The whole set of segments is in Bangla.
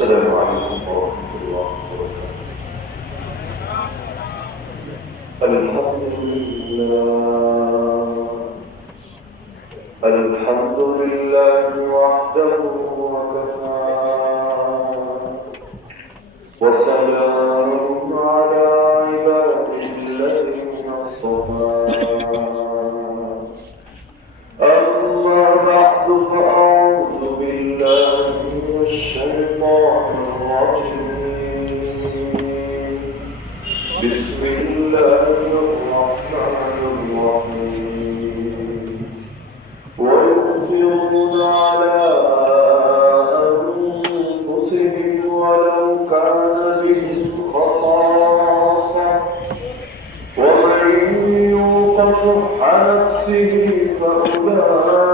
السلام عليكم ورحمة الله وبركاته. الحمد لله وحده وكفى وسلام على عباده الذين اصطفى. أما بعد فأعوذ بالله من الشيطان الرجيم. بسم الله الرحمن الرحيم. ويؤثرون على أنفسهم ولو كان بهم خصاصة ومن يوق شح نفسه فأولئك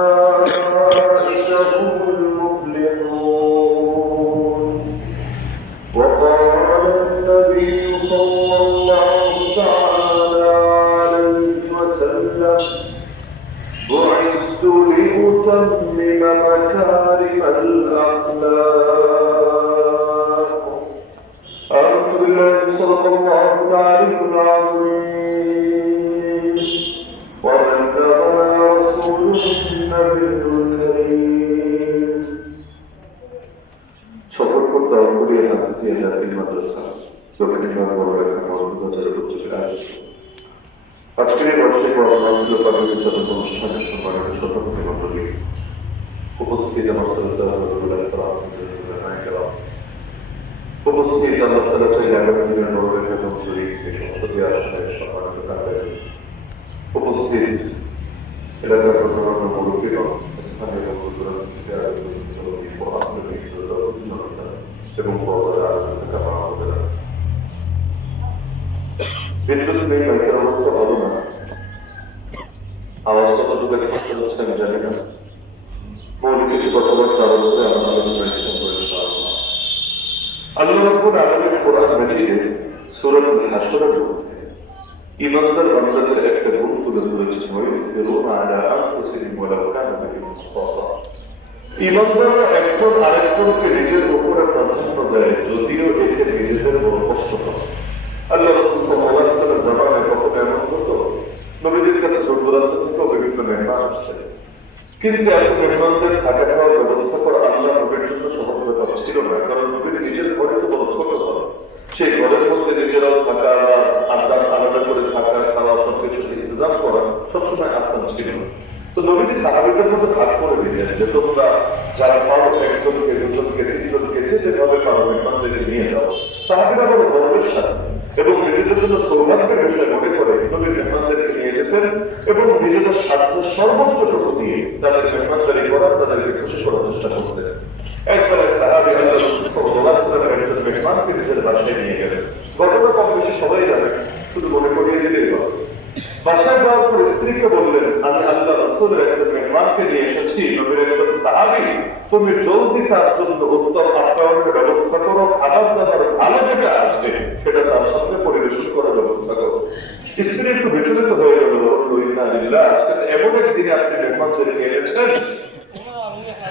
هم المفلحون. وقال النبي صلى الله تعالى عليه وسلم: بعثت لأتمم مكارم الأخلاق. أعوذ بالله صدق الله عليه العظيم وبلغنا رسوله النبي الكريم. সফর করতে অল্পই হাতে জাতীয় মাদ্রাসা দক্ষিণ বড় আজকের বর্ষে অনুষ্ঠানের সম্মানিত সতর্ক মন্ডলী উপস্থিত উপস্থিত আল্লাহ তাআলা চাইলে আগামী দিনের নবরেখা মঞ্জুরি সংসদীয় আসনের সম্মানিত কান্ডারি উপস্থিত এলাকার প্রধান মুরব্বীগণ, স্থানীয় এবং বিদ্যুৎ নেই, বাইকের অবস্থা ভালো না। আওয়াজ কতটুকু থাকতে হচ্ছে আমি জানি না। মৌলিক কিছু কথাবার্তা আলোচ করে আমার আলোচনায় আল্লাহ রাব্বুল আলামিন কোরআন মাজিদে সূরাতুল হাশরের মধ্যে ঈমানদার বান্দাদের একটা গুণ তুলে ধরেছেন। ওয়ায়ুসিরুনা আলা আনফুসিহিম ওয়ালাউ কানা বিহিম খাসাসা। ঈমানদাররা একজন আরেকজনকে নিজের উপরে প্রাধান্য দেয়, যদিও এতে নিজেদের বড় কষ্ট হয়। আল্লাহ রাসূল সাল্লাল্লাহু আলাইহি ওয়াসাল্লাম জামানে কখনো এমন হতো, নবীদের কাছে দূর-দূরান্ত থেকেও বিভিন্ন মেহমান আসছে, কিন্তু এখন মেহমানদের থাকা খাওয়ার ব্যবস্থা করা আল্লাহ নবীর জন্য সহজ ব্যাপার ছিল না। কারণ নবীর নিজের ঘরে তো বড় ছোট ঘর, সেই ঘরের মধ্যে নিজেরাও থাকা, আলাদা আলাদা করে থাকা, খাওয়া সবকিছু ইন্তজাম করা সবসময় আসান ছিল না। তো নবীজি সাহাবীদের মধ্যে ভাগ করে দিলেন যে তোমরা যারা পারো একজনকে, দুজনকে, তিনজনকে যেভাবে পারো মেহমানদেরকে নিয়ে যাও। সাহাবীরা বড় গর্বের সাথে এবং নিজেদের জন্য সৌভাগ্যের বিষয় মনে করে নবীর মেহমানদেরকে নিয়ে যেতেন এবং নিজেদের স্বার্থ সর্বোচ্চটুকু দিয়ে তাদের মেহমানদারি করার, তাদেরকে খুশি করার চেষ্টা করতেন। একবার এক সাহাবী আল্লাহ রাসূল সাল্লাল্লাহু আলাইহি ওয়াসাল্লামের একজন মেহমানকে নিজের বাসায় নিয়ে গেলেন। ঘটনা কম বেশি সবাই জানেন, শুধু মনে করিয়ে দিলেই হবে। বাসায় যাওয়ার পর স্ত্রীকে বললেন, আমি আল্লাহ রাসূলের একজন মেহমানকে নিয়ে এসেছি, নবীর একজন সাহাবী, তুমি জলদি তার জন্য উত্তম আপ্যায়নের ব্যবস্থা করো, খাবার দাবার ভালো যেটা আসবে সেটা তার সামনে পরিবেশন করার ব্যবস্থা করো। স্ত্রী একটু বিচলিত হয়ে গেল, আজকে এমন একদিনে আপনি মেহমানদের নিয়ে এনেছেন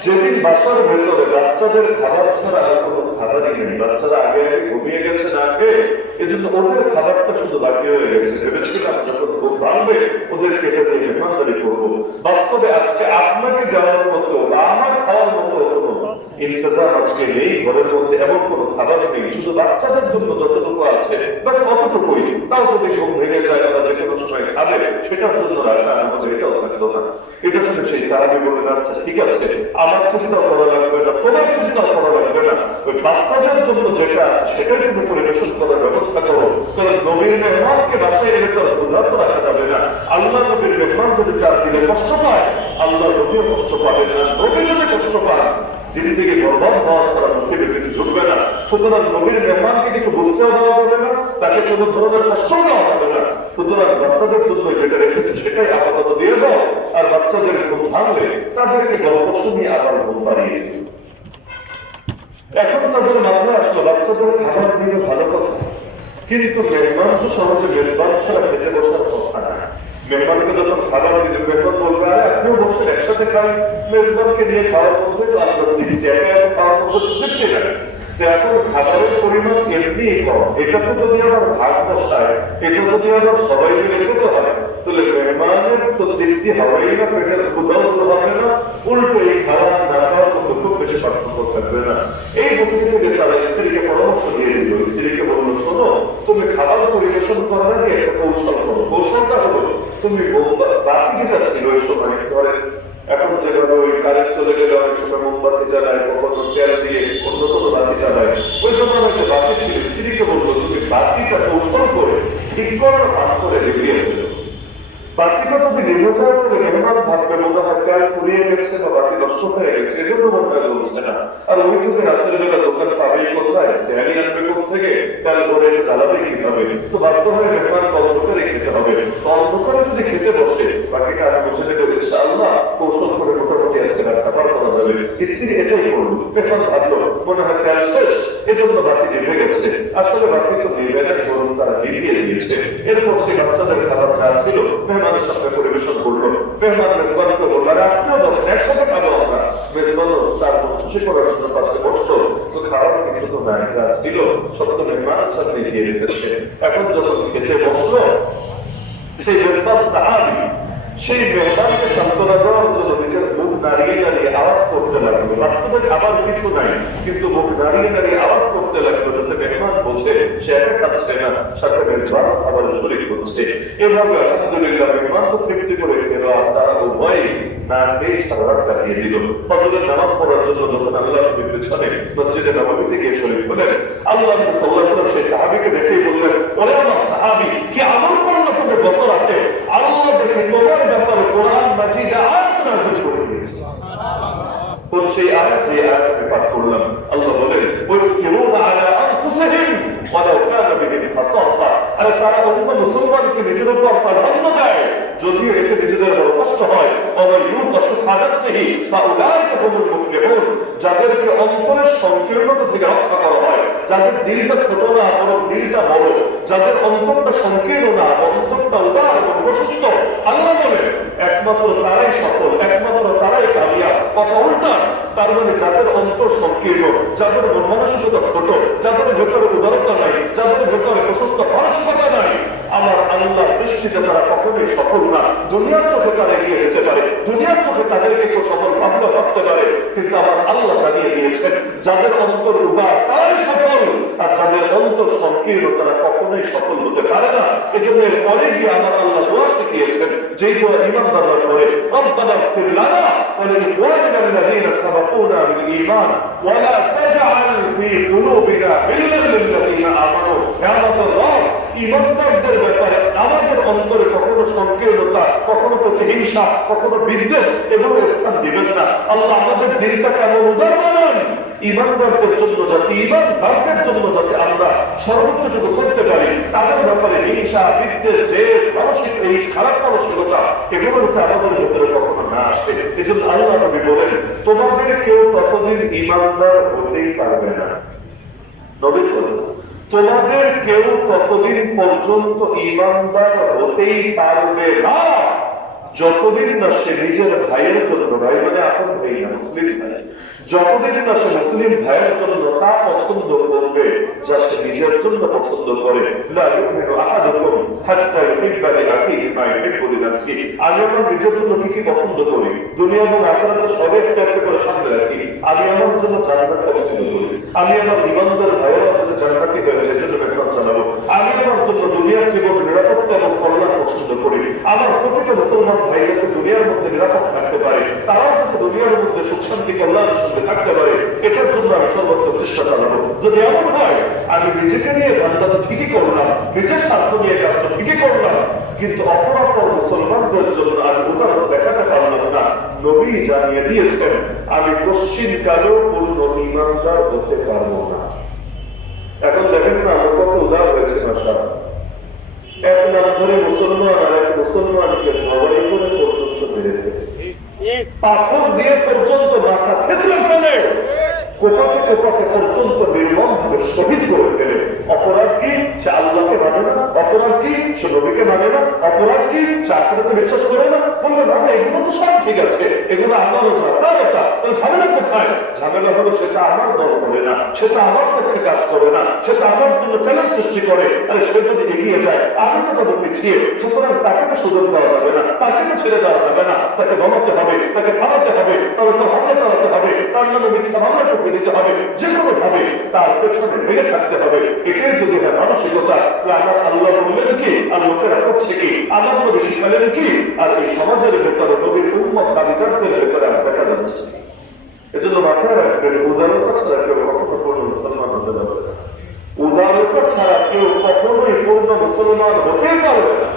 যেদিন বাসার ভেতরে বাচ্চাদের খাবার ছাড়া আর কোনো খাবারই নেই। বাচ্চারা আগে আগে ঘুমিয়ে গেছে না খেয়ে, এজন্য ওদের খাবারটা শুধু বাকি হয়ে গেছে। ভেবেছিলাম যখন ঘুম ভাঙবে ওদের কেটে দিয়ে মেহমানদারি করবো। বাস্তবে আজকে আপনাকে দেওয়ার মতো বা আমার খাওয়ার মতো কোনো ইন্তজাম আজকে নেই। ঘরের মধ্যে এমন কোনো খাবার নেই, শুধু বাচ্চাদের জন্য যতটুকু আছে বাস অতটুকুই। তাও যদি ঘুম ভেঙে যায়, তারা যে কোনো সময় খাবে, সেটার জন্য রাখা আমাদের এটাও থাকতো না। এটা শুনে সেই সাহাবী বললেন, আচ্ছা ঠিক আছে, আমার চিন্তাও করা লাগবে না, তোমার চিন্তাও করা লাগবে না, ওই বাচ্চাদের জন্য যেটা আছে সেটাই তুমি পরিবেশন করার ব্যবস্থা করো। কারণ নবীর মেহমানকে বাসায় এনে তো ক্ষুধার্ত রাখা যাবে না। আল্লাহ নবীর মেহমান যদি চার দিনে কষ্ট পায়, আল্লাহ নবীও কষ্ট পাবেন না। নবী যদি কষ্ট পায়, যিনি থেকে বরবাদ হওয়া ছাড়া মুখে বেঁধে ঝুঁকবে না। সুতরাং নবীর মেহমানকে কিছু বুঝতেও দেওয়া যাবে না, তাকে কোনো ধরনের কষ্ট দেওয়া যাবে না। সুতরাং বাচ্চাদের জন্য যেটা রেখেছে সেটাই আপাতত দিয়ে দাও, আর বাচ্চাদের ঘুম ভাঙলে তাদেরকে গল্প শুনিয়ে আবার ঘুম পাড়িয়ে দিও। এখন তাদের মাথায় আসলো বাচ্চাদের খাবার দিলে ভালো কথা, কিন্তু মেহমান তো সহজে মেহমান ছাড়া খেতে বসার কথা না। মেহমানকে যখন খাবার দিতে মেহমান বলবে, আরে আপনিও বসে একসাথে খান, মেহমানকে নিয়ে খাওয়ার মধ্যে তো আপনার দিদি খাওয়ার মধ্যে দেখতে যাবে। এখন খাবারের পরিমাণ এমনি কম, এটাতে যদি আমার ভাগ বসায়, এটা যদি আমার সবাই মিলে খেতে হয়, তাহলে মেহমানের তো তৃপ্তি হবেই না, পেটের ক্ষুধাও হবে না, উল্টো এই খাবার না খাওয়ার মতো খুব বেশি পার্থক্য থাকবে না। এই বুদ্ধি থেকে তারা স্ত্রীকে পরামর্শ দিয়ে দিল, স্ত্রীকে বললো, শোনো, তুমি খাবার পরিবেশন করার আগে একটা কৌশল করো। কৌশলটা হলো, তুমি বাকি যেটা ছিল ওই সময় ধরে, এখন যেভাবে ওই কারেন্ট চলে গেলে অনেক সময় মোমবাতি জ্বালায়, কখনো তেল দিয়ে অন্য কোনো বাতি জ্বালায়, ওই জন্য একটা বাতি ছিল। স্ত্রীকে বলবো, তুমি বাতিটা কৌশল করে ঠিক করার ভাগ করে রেডিয়ে ফেলো। বাতিটা যদি নিভে যায় তাহলে মেহমান ভাববে মনে হয় তেল ফুরিয়ে গেছে বা বাতি নষ্ট হয়ে গেছে, এজন্য মনে হয় বলছে না। আর ওই যুগে রাত্রের বেলা দোকান পাবেই কোথায়, তেলই আনবে থেকে, তেল ভরে জ্বালাবে কিভাবে, তো বাধ্য হয়ে মেহমান অন্ধকারে খেতে হবে। তো অন্ধকারে যদি খেতে বসে, বাকিটা আমি বুঝে নেবে ইনশাআল্লাহ, কৌশল করে মোটামুটি আজকে খাবার করা যাবে। স্ত্রী এটাই করলো। মেহমান ভাবলো মনে হয় তেল শেষ, এজন্য বাতি নিভে গেছে। আসলে বাতি তো নিভে না, বরং তারা নিভিয়ে দিয়েছে। এরপর সেই বাচ্চাদের খাবার যা ছিল মেহমানের সামনে পরিবেশন করলো। মেহমান মেজবানকে বললো, আরে আপনিও বসেন, একসাথে খাবো আমরা। মেজবান তার খুশি করার জন্য পাশে বসলো। তো খাওয়ার কিছু তো নাই, যা ছিল সব তো মেহমানের সামনে দিয়ে রেখেছে। এখন যখন খেতে বসলো, সেই মেহমান সাহাবী সেই মেহমানকে সান্ত্বনা দেওয়ার জন্য নিজের মুখ দাঁড়িয়ে দাঁড়িয়ে আওয়াজ করতে লাগলো। বাস্তবে খাবার কিছু নাই, কিন্তু মুখ দাঁড়িয়ে দাঁড়িয়ে আওয়াজ করতে লাগলো যাতে মেহমান বোঝে সে একা খাচ্ছে না, সাথে মেহমান আবার শরীর করছে। এভাবে আলহামদুলিল্লাহ মেহমান তো তৃপ্তি করে খেলো, আর তারা উভয় না খেয়ে সারা রাত কাটিয়ে দিল। ফজরের নামাজ পড়ার জন্য যখন আল্লাহ নবীর পেছনে মসজিদে নববীতে গিয়ে শরীর হলেন, আল্লাহ নবী সাল্লাল্লাহু আলাইহি ওয়াসাল্লাম সেই সাহাবীকে দেখেই বললেন, ওরে আমার সাহাবী, কি আমল করলো তুমি গত রাতে? আল্লাহ দেখে তোমার ব্যাপারে কোরআন মাজিদে আয়াত নাযিল করে দিয়েছে। কোন সেই আয়াত? যে আয়াত আমি পাঠ করলাম। আল্লাহ বলেন, ওয়ায়ুসিরুনা আলা আনফুসিহিম ওয়ালাউ কানা বিহিম খাসাসা। আরে তারা অন্য মুসলমানকে নিজের উপর প্রাধান্য দেয়, যদিও এতে নিজেদের বড় কষ্ট হয়। যাদেরকে অন্তরের সংকীর্ণতা থেকে রক্ষা করা হয়, যাদের দিলটা ছোট না বরং দিলটা বড়, যাদের অন্তরটা সংকীর্ণ না অন্তরটা উদার এবং প্রশস্ত, আল্লাহ বলেন একমাত্র তারাই সফল, একমাত্র তারাই কামিয়াব। কথা উল্টা, তার মানে যাদের অন্তর সংকীর্ণ, যাদের মন মানসিকতা ছোট, যাদের ভেতরে উদারতা নাই, যাদের ভেতরে প্রশস্ত মানসিকতা নাই, আমার আল্লাহর দৃষ্টিতে তারা কখনোই সফল না। দুনিয়ার চোখে তারা এগিয়ে যেতে পারে, দুনিয়ার চোখে তাদেরকে কেউ সফল ভাবনা ভাবতে পারে, কিন্তু আমার আল্লাহ জানিয়ে দিয়েছেন যাদের অন্তর উদার তারাই সফল, আর যাদের অন্তর সংকীর্ণ তারা কখনোই সফল হতে পারে না। এজন্য পরে গিয়ে আমার আল্লাহ দোয়া শিখিয়েছেন, যেই দোয়া ঈমানদাররা করে, রব্বানা ইগফির লানা ওয়া লিইখওয়ানিনা আল্লাযীনা সাবাকুনা বিল ঈমান ওয়া লা তাজআল ফী কুলুবিনা গিল্লান লিল্লাযীনা আমানু। হে আমাদের রব, ঈমানদারদের ব্যাপারে আমাদের অন্তরে কখনো সংকীর্ণতা, কখনো প্রতিহিংসা, কখনো বিদ্বেষ এগুলো স্থান দিবেন না। আল্লাহ আমাদের দিলটাকে এমন উদার বানান, ঈমানদারদের জন্য যাতে, ঈমানদারদের জন্য যাতে আমরা সর্বোচ্চটুকু করতে পারি, তাদের ব্যাপারে হিংসা, বিদ্বেষ, জেদ, মানসিক এই খারাপ মানসিকতা এগুলোর উপরে আমাদের ভেতরে কখনো না আসে। এই জন্য আল্লাহ নবী বলেন, তোমাদের কেউ ততদিন ঈমানদার হতেই পারবে না। নবী বলেন, তোমাদের কেউ ততদিন পর্যন্ত ঈমানদার হতেই পারবে না যতদিন না সে নিজের ভাইয়ের জন্য, ভাই মানে আপন ভাই না, মুসলিম ভাই, যতদিন না সে মুসলিম ভাইয়ের জন্য তা পছন্দ করবে যা সে নিজের জন্য পছন্দ করে। আমি আমার নিজের জন্য কি কি পছন্দ করি, দুনিয়া এবং আখিরাতে সবে একটা একটা করে সামনে রাখি। আমি আমার জন্য জান্নাত পছন্দ করি, আমি আমার ঈমানদার ভাইয়েরা যাতে জান্নাতি হয়ে যায় এজন্য মেহনত চালাবো। আমি আমার জন্য দুনিয়ার জীবন নিরাপত্তা এবং কল্যাণ পছন্দ করি। আমার প্রতিটা মুসলমান ভাই যাতে দুনিয়ার মধ্যে নিরাপদ থাকতে পারে, তারাও যাতে দুনিয়ার মধ্যে সুখ শান্তি কল্যাণের সঙ্গে থাকতে পারে, এটার জন্য আমি সর্বোচ্চ চেষ্টা চালাবো। যদি এমন হয় আমি নিজেকে নিয়ে ধান্দা তো ঠিকই করলাম, নিজের স্বার্থ নিয়ে কাজ তো ঠিকই করলাম, কিন্তু অপরাপর মুসলমানদের জন্য আমি উদাহরণ দেখাতে পারলাম না, নবী জানিয়ে দিয়েছেন আমি পশ্চিম কালেও পূর্ণ ঈমানদার হতে পারবো না। এখন দেখেন না আমরা কত উদার হয়েছে ভাষা। এক নাম ধরে মুসলমান আর এক মুসলমানকে সবাই করে পর্যন্ত বেড়েছে, পাথর দিয়ে পর্যন্ত মাথা থেতলে ফেলে, কোপাকে কোপাকে পর্যন্ত নির্মম ভাবে শহীদ করে ফেলে। অপরাধ কি? সে আল্লাহকে মানে না। অপরাধ কি? সে নবীকে মানে না। অপরাধ কি? চাকরিতে বিশ্বাস করে না, বলবে না এগুলো তো সব ঠিক আছে, এগুলো আমারও তার এটা, ঝামেলা কোথায়? ঝামেলা হলো সেটা আমার দল করে না, সেটা আমার পক্ষে কাজ করে না, সেটা আমার জন্য চ্যালেঞ্জ সৃষ্টি করে। আরে সে যদি এগিয়ে যায় আমি তো যাবো পিছিয়ে, সুতরাং তাকে তো সুযোগ দেওয়া যাবে না, তাকে তো ছেড়ে দেওয়া যাবে না, তাকে বলাতে হবে, তাকে থামাতে হবে, তার উপর হামলা চালাতে হবে, তার নামে মিথ্যা মামলা করতে দিতে হবে, যে কোনো ভাবে তার পেছনে লেগে থাকতে হবে। এটাই যদি হয় মানসিকতা, আমার আল্লাহ বললেন কি আর লোকেরা করছে কি, আমার নবী শিখালেন কি, আর এই সমাজের ভেতরে নবীর উম্মত দাবিদারদের ভেতরে দেখা যাচ্ছে। এজন্য মাথায় রাখবেন, উদারতা ছাড়া কেউ কখনো পূর্ণ মুসলমান হতে পারবে না। উদারতা ছাড়া কেউ কখনোই পূর্ণ মুসলমান হতে পারবে না।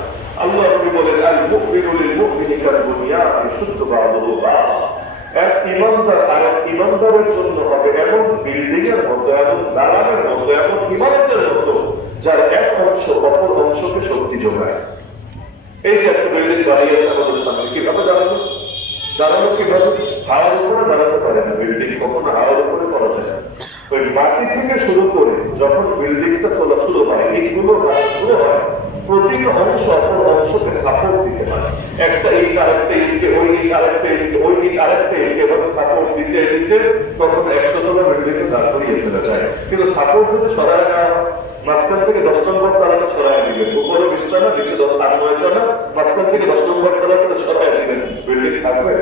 আল্লাহ নবী বলেন, আল মুমিনু লিল মুমিনি কাল বুনিয়ানি শুদ্ধ বাদুহু বাদ। এক ইমানদার আর এক ইমানদারের জন্য হবে এমন বিল্ডিং এর মতো, এমন দালানের মতো, এমন ইমারতের মতো, যার এক অংশ অপর অংশকে শক্তি যোগায়। এই যে একটা বিল্ডিং দাঁড়িয়ে আছে আমাদের সামনে, কিভাবে দাঁড়ানো? দাঁড়ানো কিভাবে? হাওয়ার উপরে দাঁড়াতে পারে না বিল্ডিং, কখনো হাওয়ার উপরে করা যায় না। ওই মাটি থেকে শুরু করে যখন বিল্ডিংটা তোলা শুরু হয়, এইগুলো শুরু হয়, প্রতিটি অংশ অপর অংশকে সাপোর্ট দিতে হয়। একটা ইট আরেকটা ইটকে, ওই ইট আরেকটা ইটকে, ওই ইট আরেকটা ইটকে এভাবে সাপোর্ট দিতে দিতে তখন 100 তলা বিল্ডিংকে দাঁড় করিয়ে ফেলা যায়। কিন্তু সাপোর্ট যদি সরায় না, মাঝখান থেকে 10 নম্বর তালাটা সরাই দিবেন, উপরে 20 তলা, নিচে 8-9 তলা, মাঝখান থেকে 10 নম্বর তালাটা সরাই দিবেন, বিল্ডিং থাকবে?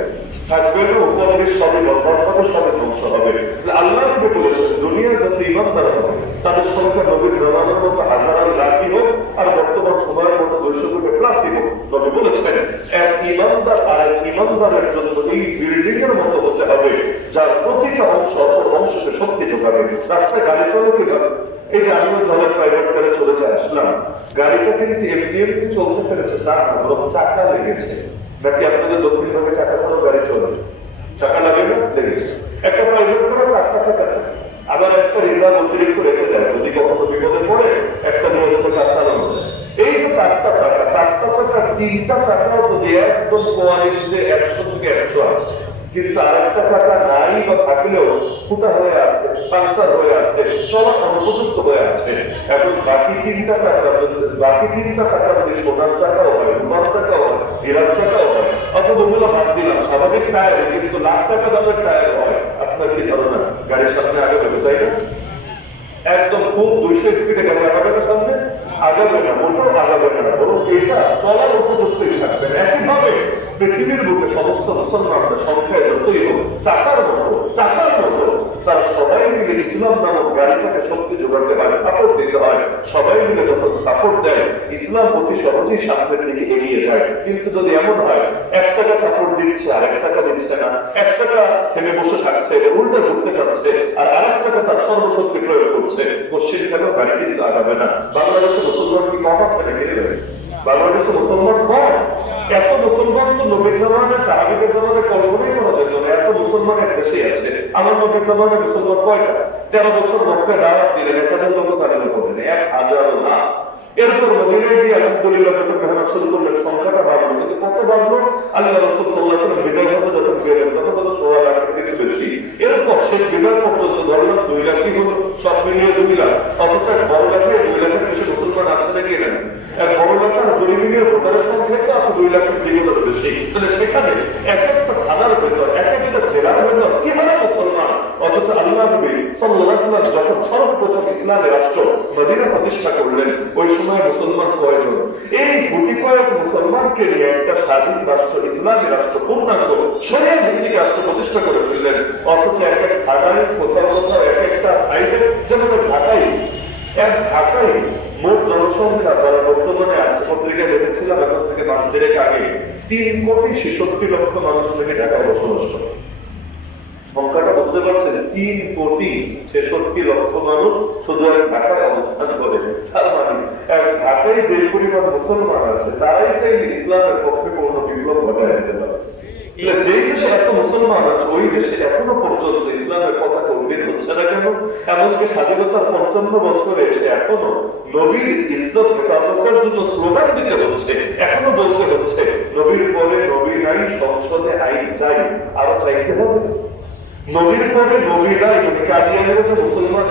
থাকবে না। উপরে সবই বরবাদ হবে, সবই ধ্বংস হবে। আল্লাহ নবী বলেছেন, দুনিয়ার যত ইমানদার হবে তাদের সংখ্যা নবীর জামানার মতো হাজার লাখই হোক আর বর্তমান সময়ের মতো 200 কোটি প্লাসই হোক, নবী বলেছেন এক ইমানদার আর এক ইমানদারের জন্য এই বিল্ডিং এর মতো হতে হবে, যার প্রতিটা অংশ অপর অংশকে শক্তি যোগাবে। রাস্তায় গাড়ি চলে কিভাবে? এই যে আমিও ধরেন প্রাইভেট কারে চলে যায় আসলাম, গাড়িটা কিন্তু এমনি এমনি চলতে পেরেছে তা না, বরং চাকা লেগেছে। নাকি আপনাদের দক্ষিণ ভাগে চাকা ছাড়াও গাড়ি চলে? চাকা লাগে না? লেগেছে। একটা প্রাইভেট করে চাকা চাকা, আবার একটা রিজার্ভ অতিরিক্ত রেখে দেয়, যদি কখনো বিপদে পড়ে একটা নিয়মিত কাজ চালানো যায়। এই যে চারটা চাকা, 3টা চাকাও যদি একদম কোয়ালিটিতে 100 থেকে 100 আছে, কিন্তু আরেকটা চাকা নাই বা থাকলেও ফুটা হয়ে আছে, পাংচার হয়ে আছে, চলার অনুপযুক্ত হয়ে আছে। এখন বাকি 3টা চাকা যদি সোনার চাকাও হয়, রুমার চাকাও হয়, হীরার চাকাও হয়, অথবা ওগুলো বাদ দিলাম, স্বাভাবিক টায়ার কিন্তু লাখ টাকা দামের টায়ার হয়, আপনার কি ধারণা গাড়ির সামনে আগে যাবে? তাই না? একদম খুব 200 স্পিডে গাড়ি আগাবে না, সামনে আগাবে না, মোটেও আগাবে না, বরং এটা চলার উপযুক্তই থাকবে। একইভাবে পৃথিবীর বুকে সমস্ত মুসলমানদের সংখ্যায় যতই হোক চাকার মতো তারা সবাই মিলে ইসলাম নামক গাড়িটাকে শক্তি যোগাতে হয়, সাপোর্ট দিতে হয়। সবাই মিলে যখন সাপোর্ট দেয়, ইসলাম অতি সহজেই সামনের দিকে এগিয়ে যায়। কিন্তু যদি এমন হয় এক চাকা সাপোর্ট দিচ্ছে আর এক চাকা দিচ্ছে না, এক চাকা থেমে বসে থাকছে, উল্টে ঘুরতে চাচ্ছে, আর আরেক চাকা তার সর্বশক্তি প্রয়োগ করছে, পশ্চিম কেন গাড়ি কিন্তু আগাবে না। বাংলাদেশে মুসলমান কি কম আছে নাকি? বাংলাদেশে মুসলমান কম। এত মুসলমান তো নবীর জামানায়, সাহাবীদের জামানায় কল্পনাই করা যেত না। এত মুসলমান এক দেশেই আছে। আমার নবীর জামানায় মুসলমান কয়টা? 13 বছর মক্কায় দাওয়াত দিলেন, 1000 লোক তালিমে পড়লেন, 1000 না। এরপর মদিনায় গিয়ে আলহামদুলিল্লাহ যখন মেহনত শুরু করলেন, সংখ্যাটা বাড়লো। কিন্তু কত বাড়লো? আল্লাহ রাসূল সাল্লাল্লাহু আলাইহি ওয়াসাল্লাম বিদায় হতে যখন গেলেন তখন হলো 16 লাখের কিছু বেশি। এরপর শেষ বিদায় পর্যন্ত ধরলাম 2 লাখই হলো, সব মিলিয়ে 2 লাখ। অথচ এক বড় লাখে 2 লাখের বেশি মুসলমান আছে নাকি না? এক বড় লাখের জরিমিনের ভোটারের সংখ্যা তো আছে 2 লাখের দ্বিগুণের বেশি। তাহলে সেখানে এক একটা থানার ভেতর, এক একটা জেলার ভেতর কি হারে মুসলমান। অথচ আল্লাহ নবী সাল্লাল্লাহু আলাইহি ওয়াসাল্লাম যখন সর্বপ্রথম ইসলামের রাষ্ট্র মদিনা প্রতিষ্ঠা করলেন, ওই সময় মুসলমান কয়জন? এই গুটি কয়েক মুসলমানকে নিয়ে একটা স্বাধীন রাষ্ট্র, ইসলামী রাষ্ট্র, পূর্ণাঙ্গ শরিয়া ভিত্তিক রাষ্ট্র প্রতিষ্ঠা করে ফেললেন। অথচ এক এক ঢাকায় কোথাও কোথাও এক একটা সাইডে, যেমন ঢাকায় মোট জনসংখ্যা যারা বর্তমানে আছে, পত্রিকায় দেখেছিলাম এখন থেকে মাস দেড়েক আগে 3,66,00,000 মানুষ থেকে ঢাকায় বসবাস করে। সংখ্যাটা বুঝতে পারছেন? 3,66,00,000 মানুষ শুধু এক ঢাকায় অবস্থান করে। তার মানে এক ঢাকায় যে পরিমাণ মুসলমান আছে, তারাই চাইলে ইসলামের পক্ষে কোনো বিপ্লব ঘটায় দিতে পারে। যেই দেশে এত মুসলমান আছে, ওই দেশে এখনো পর্যন্ত ইসলামের কথা উল্লেখ হচ্ছে না কেন? এমনকি স্বাধীনতার 55 বছরে এসে এখনো নবীর ইজ্জত হেফাজতের জন্য স্লোগান দিতে হচ্ছে, এখনো বলতে হচ্ছে নবীর পরে নবী নাই, সংসদে আইন চাই, আরো চাইতে হবে। নবীর পরে নবী নাই, কাদিয়ানের মুসলমান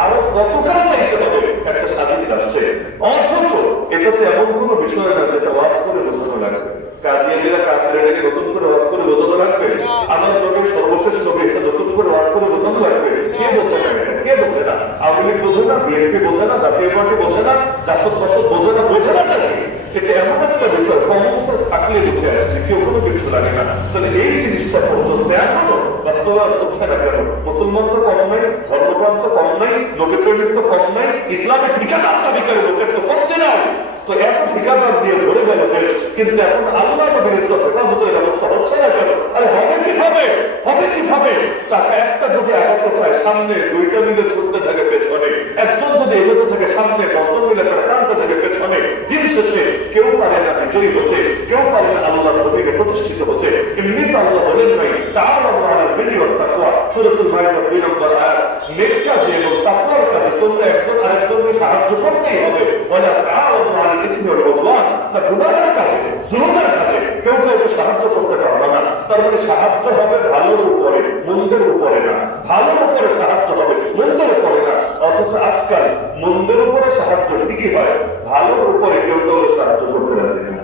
আরো কতটা চাইতে হবে একটা স্বাধীন রাষ্ট্রে। অথচ এ এটাতে এমন কোনো বিষয় না যেটা ওয়াজ করে বোঝানো লাগবে। কাদিয়ানিরা কাফেরদেরকে নতুন করে ওয়াজ করে বোঝানো লাগবে? আমার নবীর সর্বশেষ নবী এটা নতুন করে ওয়াজ করে বোঝানো লাগবে? কে বোঝে না? কে বোঝে না? আওয়ামী লীগ বোঝে না, বিএনপি বোঝে না, জাতীয় পার্টি বোঝে না, জাসদ বাসদ বোঝে না, বোঝে না নাকি? এটা এমন একটা বিষয় কমন সেন্স থাকলে বুঝে আসছে, কেউ কোনো কিছু লাগে না। তাহলে এই জিনিসটা পর্যন্ত এখনো বাস্তবায়ন হচ্ছে না কেন? মুসলমান তো কম নাই, ধর্মপ্রাণ তো কম নাই, নবীপ্রেমিক তো কম নাই, ইসলামের ঠিকাদার দাবিকারী লোকের তো কমতে নাই। তো এত ঠিকাদার দিয়ে ভরে গেল দেশ, কিন্তু এখন আল্লাহ বিরুদ্ধে হেফাজতের ব্যবস্থা হচ্ছে না কেন? আরে হবে কিভাবে? হবে কিভাবে? চাকা একটা যদি আগাতে চায় সামনে, দুইটা মিলে ছুটতে থাকে পেছনে, একজন যদি এগোতে থাকে সামনে, 10জন মিলে তারা টানতে থাকে পেছনে। দিন শেষে কেউ পারে না বিজয়ী হতে, কেউ পারে না আল্লাহর নবীকে প্রতিষ্ঠিত হতে। এমনি তো আল্লাহ বলেন নাই তাআলাউ আলাল বিররি ওয়াত তাকওয়া, সূরাতুল মাইদা 2 নম্বর আয়াত। নেক কাজে এবং তাকওয়ার কাজে তোমরা একজন আরেকজনকে সাহায্য করতেই হবে। ওয়ালা তাআলাউ আলাল ইসমি ওয়াল উদওয়ান, তা গুনাহের কাজে, জুলুমের কাজে কেউ কাউকে সাহায্য করতে পারবে না। তার মানে সাহায্য হবে ভালোর উপরে, মন্দের উপরে না। ভালোর উপরে সাহায্য হবে, মন্দের উপরে না। অথচ আজকাল মন্দের উপরে সাহায্য ঠিকই হয়, ভালোর উপরে কেউ কাউকে সাহায্য করতে রাজি না।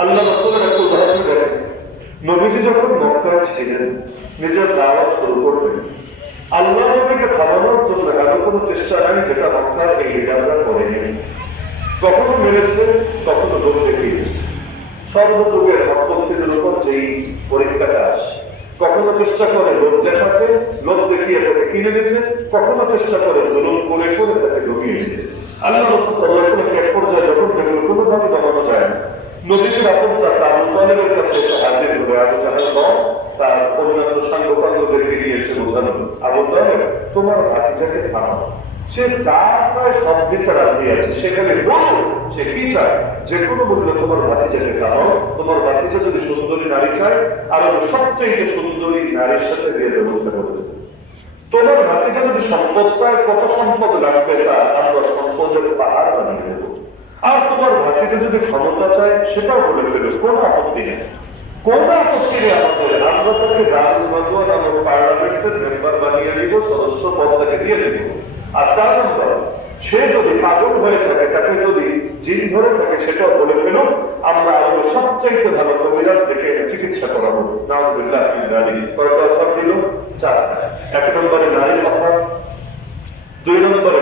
আল্লাহ রাসূলের একটা উদাহরণ দেন। নবীজি যখন মক্কায় ছিলেন, নিজের দাওয়াত শুরু করলেন, আল্লাহ নবীকে থামানোর জন্য এমন কোনো চেষ্টা নাই যেটা মক্কার এই হিজাবরা করেনি। কখনো মেরেছে, কখনো লোক দেখিয়েছে। সর্বযুগের মক্কাদের উপর যেই পরীক্ষাটা আসে, কখনো চেষ্টা করে লোক দেখাতে, লোক দেখিয়ে তাকে কিনে দিতে, কখনো চেষ্টা করে জুলুম করে করে তাকে ঢুকিয়ে দিতে। আল্লাহ রাসূল সাল্লাল্লাহু আলাইহি ওয়াসাল্লাম এক পর্যায়ে যখন দেখল কোনোভাবে দমানো যায় না, নবীজির আপন চাচা আবু তালেবের কাছে এসে হাজির হয়ে আবু জাহেল তার অন্যান্য সাংবাদিকদেরকে গিয়ে এসে বোঝানো, আবু তালেব তোমার ভাতিজাকে থামাও, সে যা চায় সব দিতে রাজি আছে, সেখানে বলো সে কি চায়। যে কোনো মূল্যে তোমার ভাতিজাকে খাও। তোমার ভাতিজা যদি সুন্দরী নারী চায়, আর সবচেয়ে সুন্দরী নারীর সাথে বিয়ের ব্যবস্থা করতে। তোমার ভাতিজা যদি সম্পদ চায়, কত সম্পদ লাগবে তা আমরা সম্পদের পাহাড় বানিয়ে দেবো। আর তোমার ভাতিজা যদি ক্ষমতা চায়, সেটাও বলে ফেলো, কোন আপত্তি নেই, কোন আপত্তি নেই আমাদের। আমরা তাকে রাজনৈতিক নামক পার্লামেন্টের মেম্বার বানিয়ে দিব, সদস্য পদ তাকে দিয়ে দেব। আর 4 নম্বর, সে যদি পাগল হয়ে থাকে, তাকে যদি জিন ধরে থাকে, সেটাও বলে ফেল। আমরা আরো সবচাইতে ভালো কবিরাজ দেখে চিকিৎসা করাবো। নাউযুবিল্লাহ মিন যালিক। কয়টা অফার দিল? 4টা। 1 নম্বরে নারীর অফার, 2 নম্বরে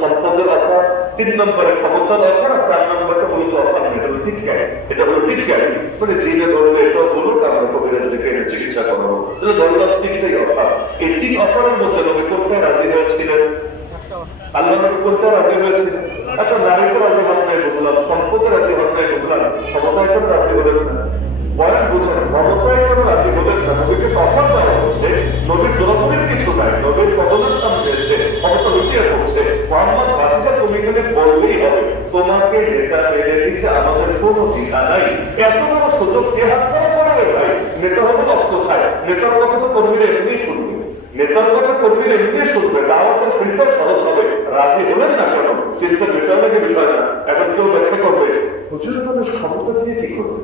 সম্পদের অফার, 3 নম্বরে ক্ষমতার অফার, 4 নম্বরে মূলত অফার নেই। এটা হলো টিটকারি। এটা হলো টিটকারি, মানে জিনে ধরলে এটাও বলুক, আমরা কবিরাজ দেখে চিকিৎসা করাবো। এটা ধরলাম 3টাই অফার। এই 3 অফারের মধ্যে নবী কোনটায় রাজি হয়েছিলেন? আল্লাহ নবী কোনটা রাজি হয়েছিলেন? আচ্ছা, নারীকে রাজি হন নাই বুঝলাম, সম্পদের রাজি হন নাই বুঝলাম, ক্ষমতায় কেন রাজি হলেন না? বয়ান বুঝেন, ক্ষমতায় কেন রাজি হলেন না? নবীকে অফার দেওয়া হচ্ছে, নবীর জোরাজোরির কিছু নাই, নবীর কদমের সামনে এসে ক্ষমতা লুটিয়ে পড়ছে। মোহাম্মদ ভাতিজা তুমি এখানে বললেই হবে, তোমাকে নেতা মেনে দিতে আমাদের কোনো দ্বিধা নাই। এত বড় সুযোগ কে হাতছাড়া করবে ভাই? নেতা হবে রক্ত খায়, নেতার কথা তো কর্মীরা এমনি শুনবে, নেতার কথা কর্মীরা এমনি শুনবে, দাওয়াতের ফিল্টার সহজ হবে। রাজি হলেন না কেন? চিন্তার বিষয় নাকি বিষয় না? এখন কেউ ব্যাখ্যা করবে, হুজুর মানুষ ক্ষমতা দিয়ে কি করবে?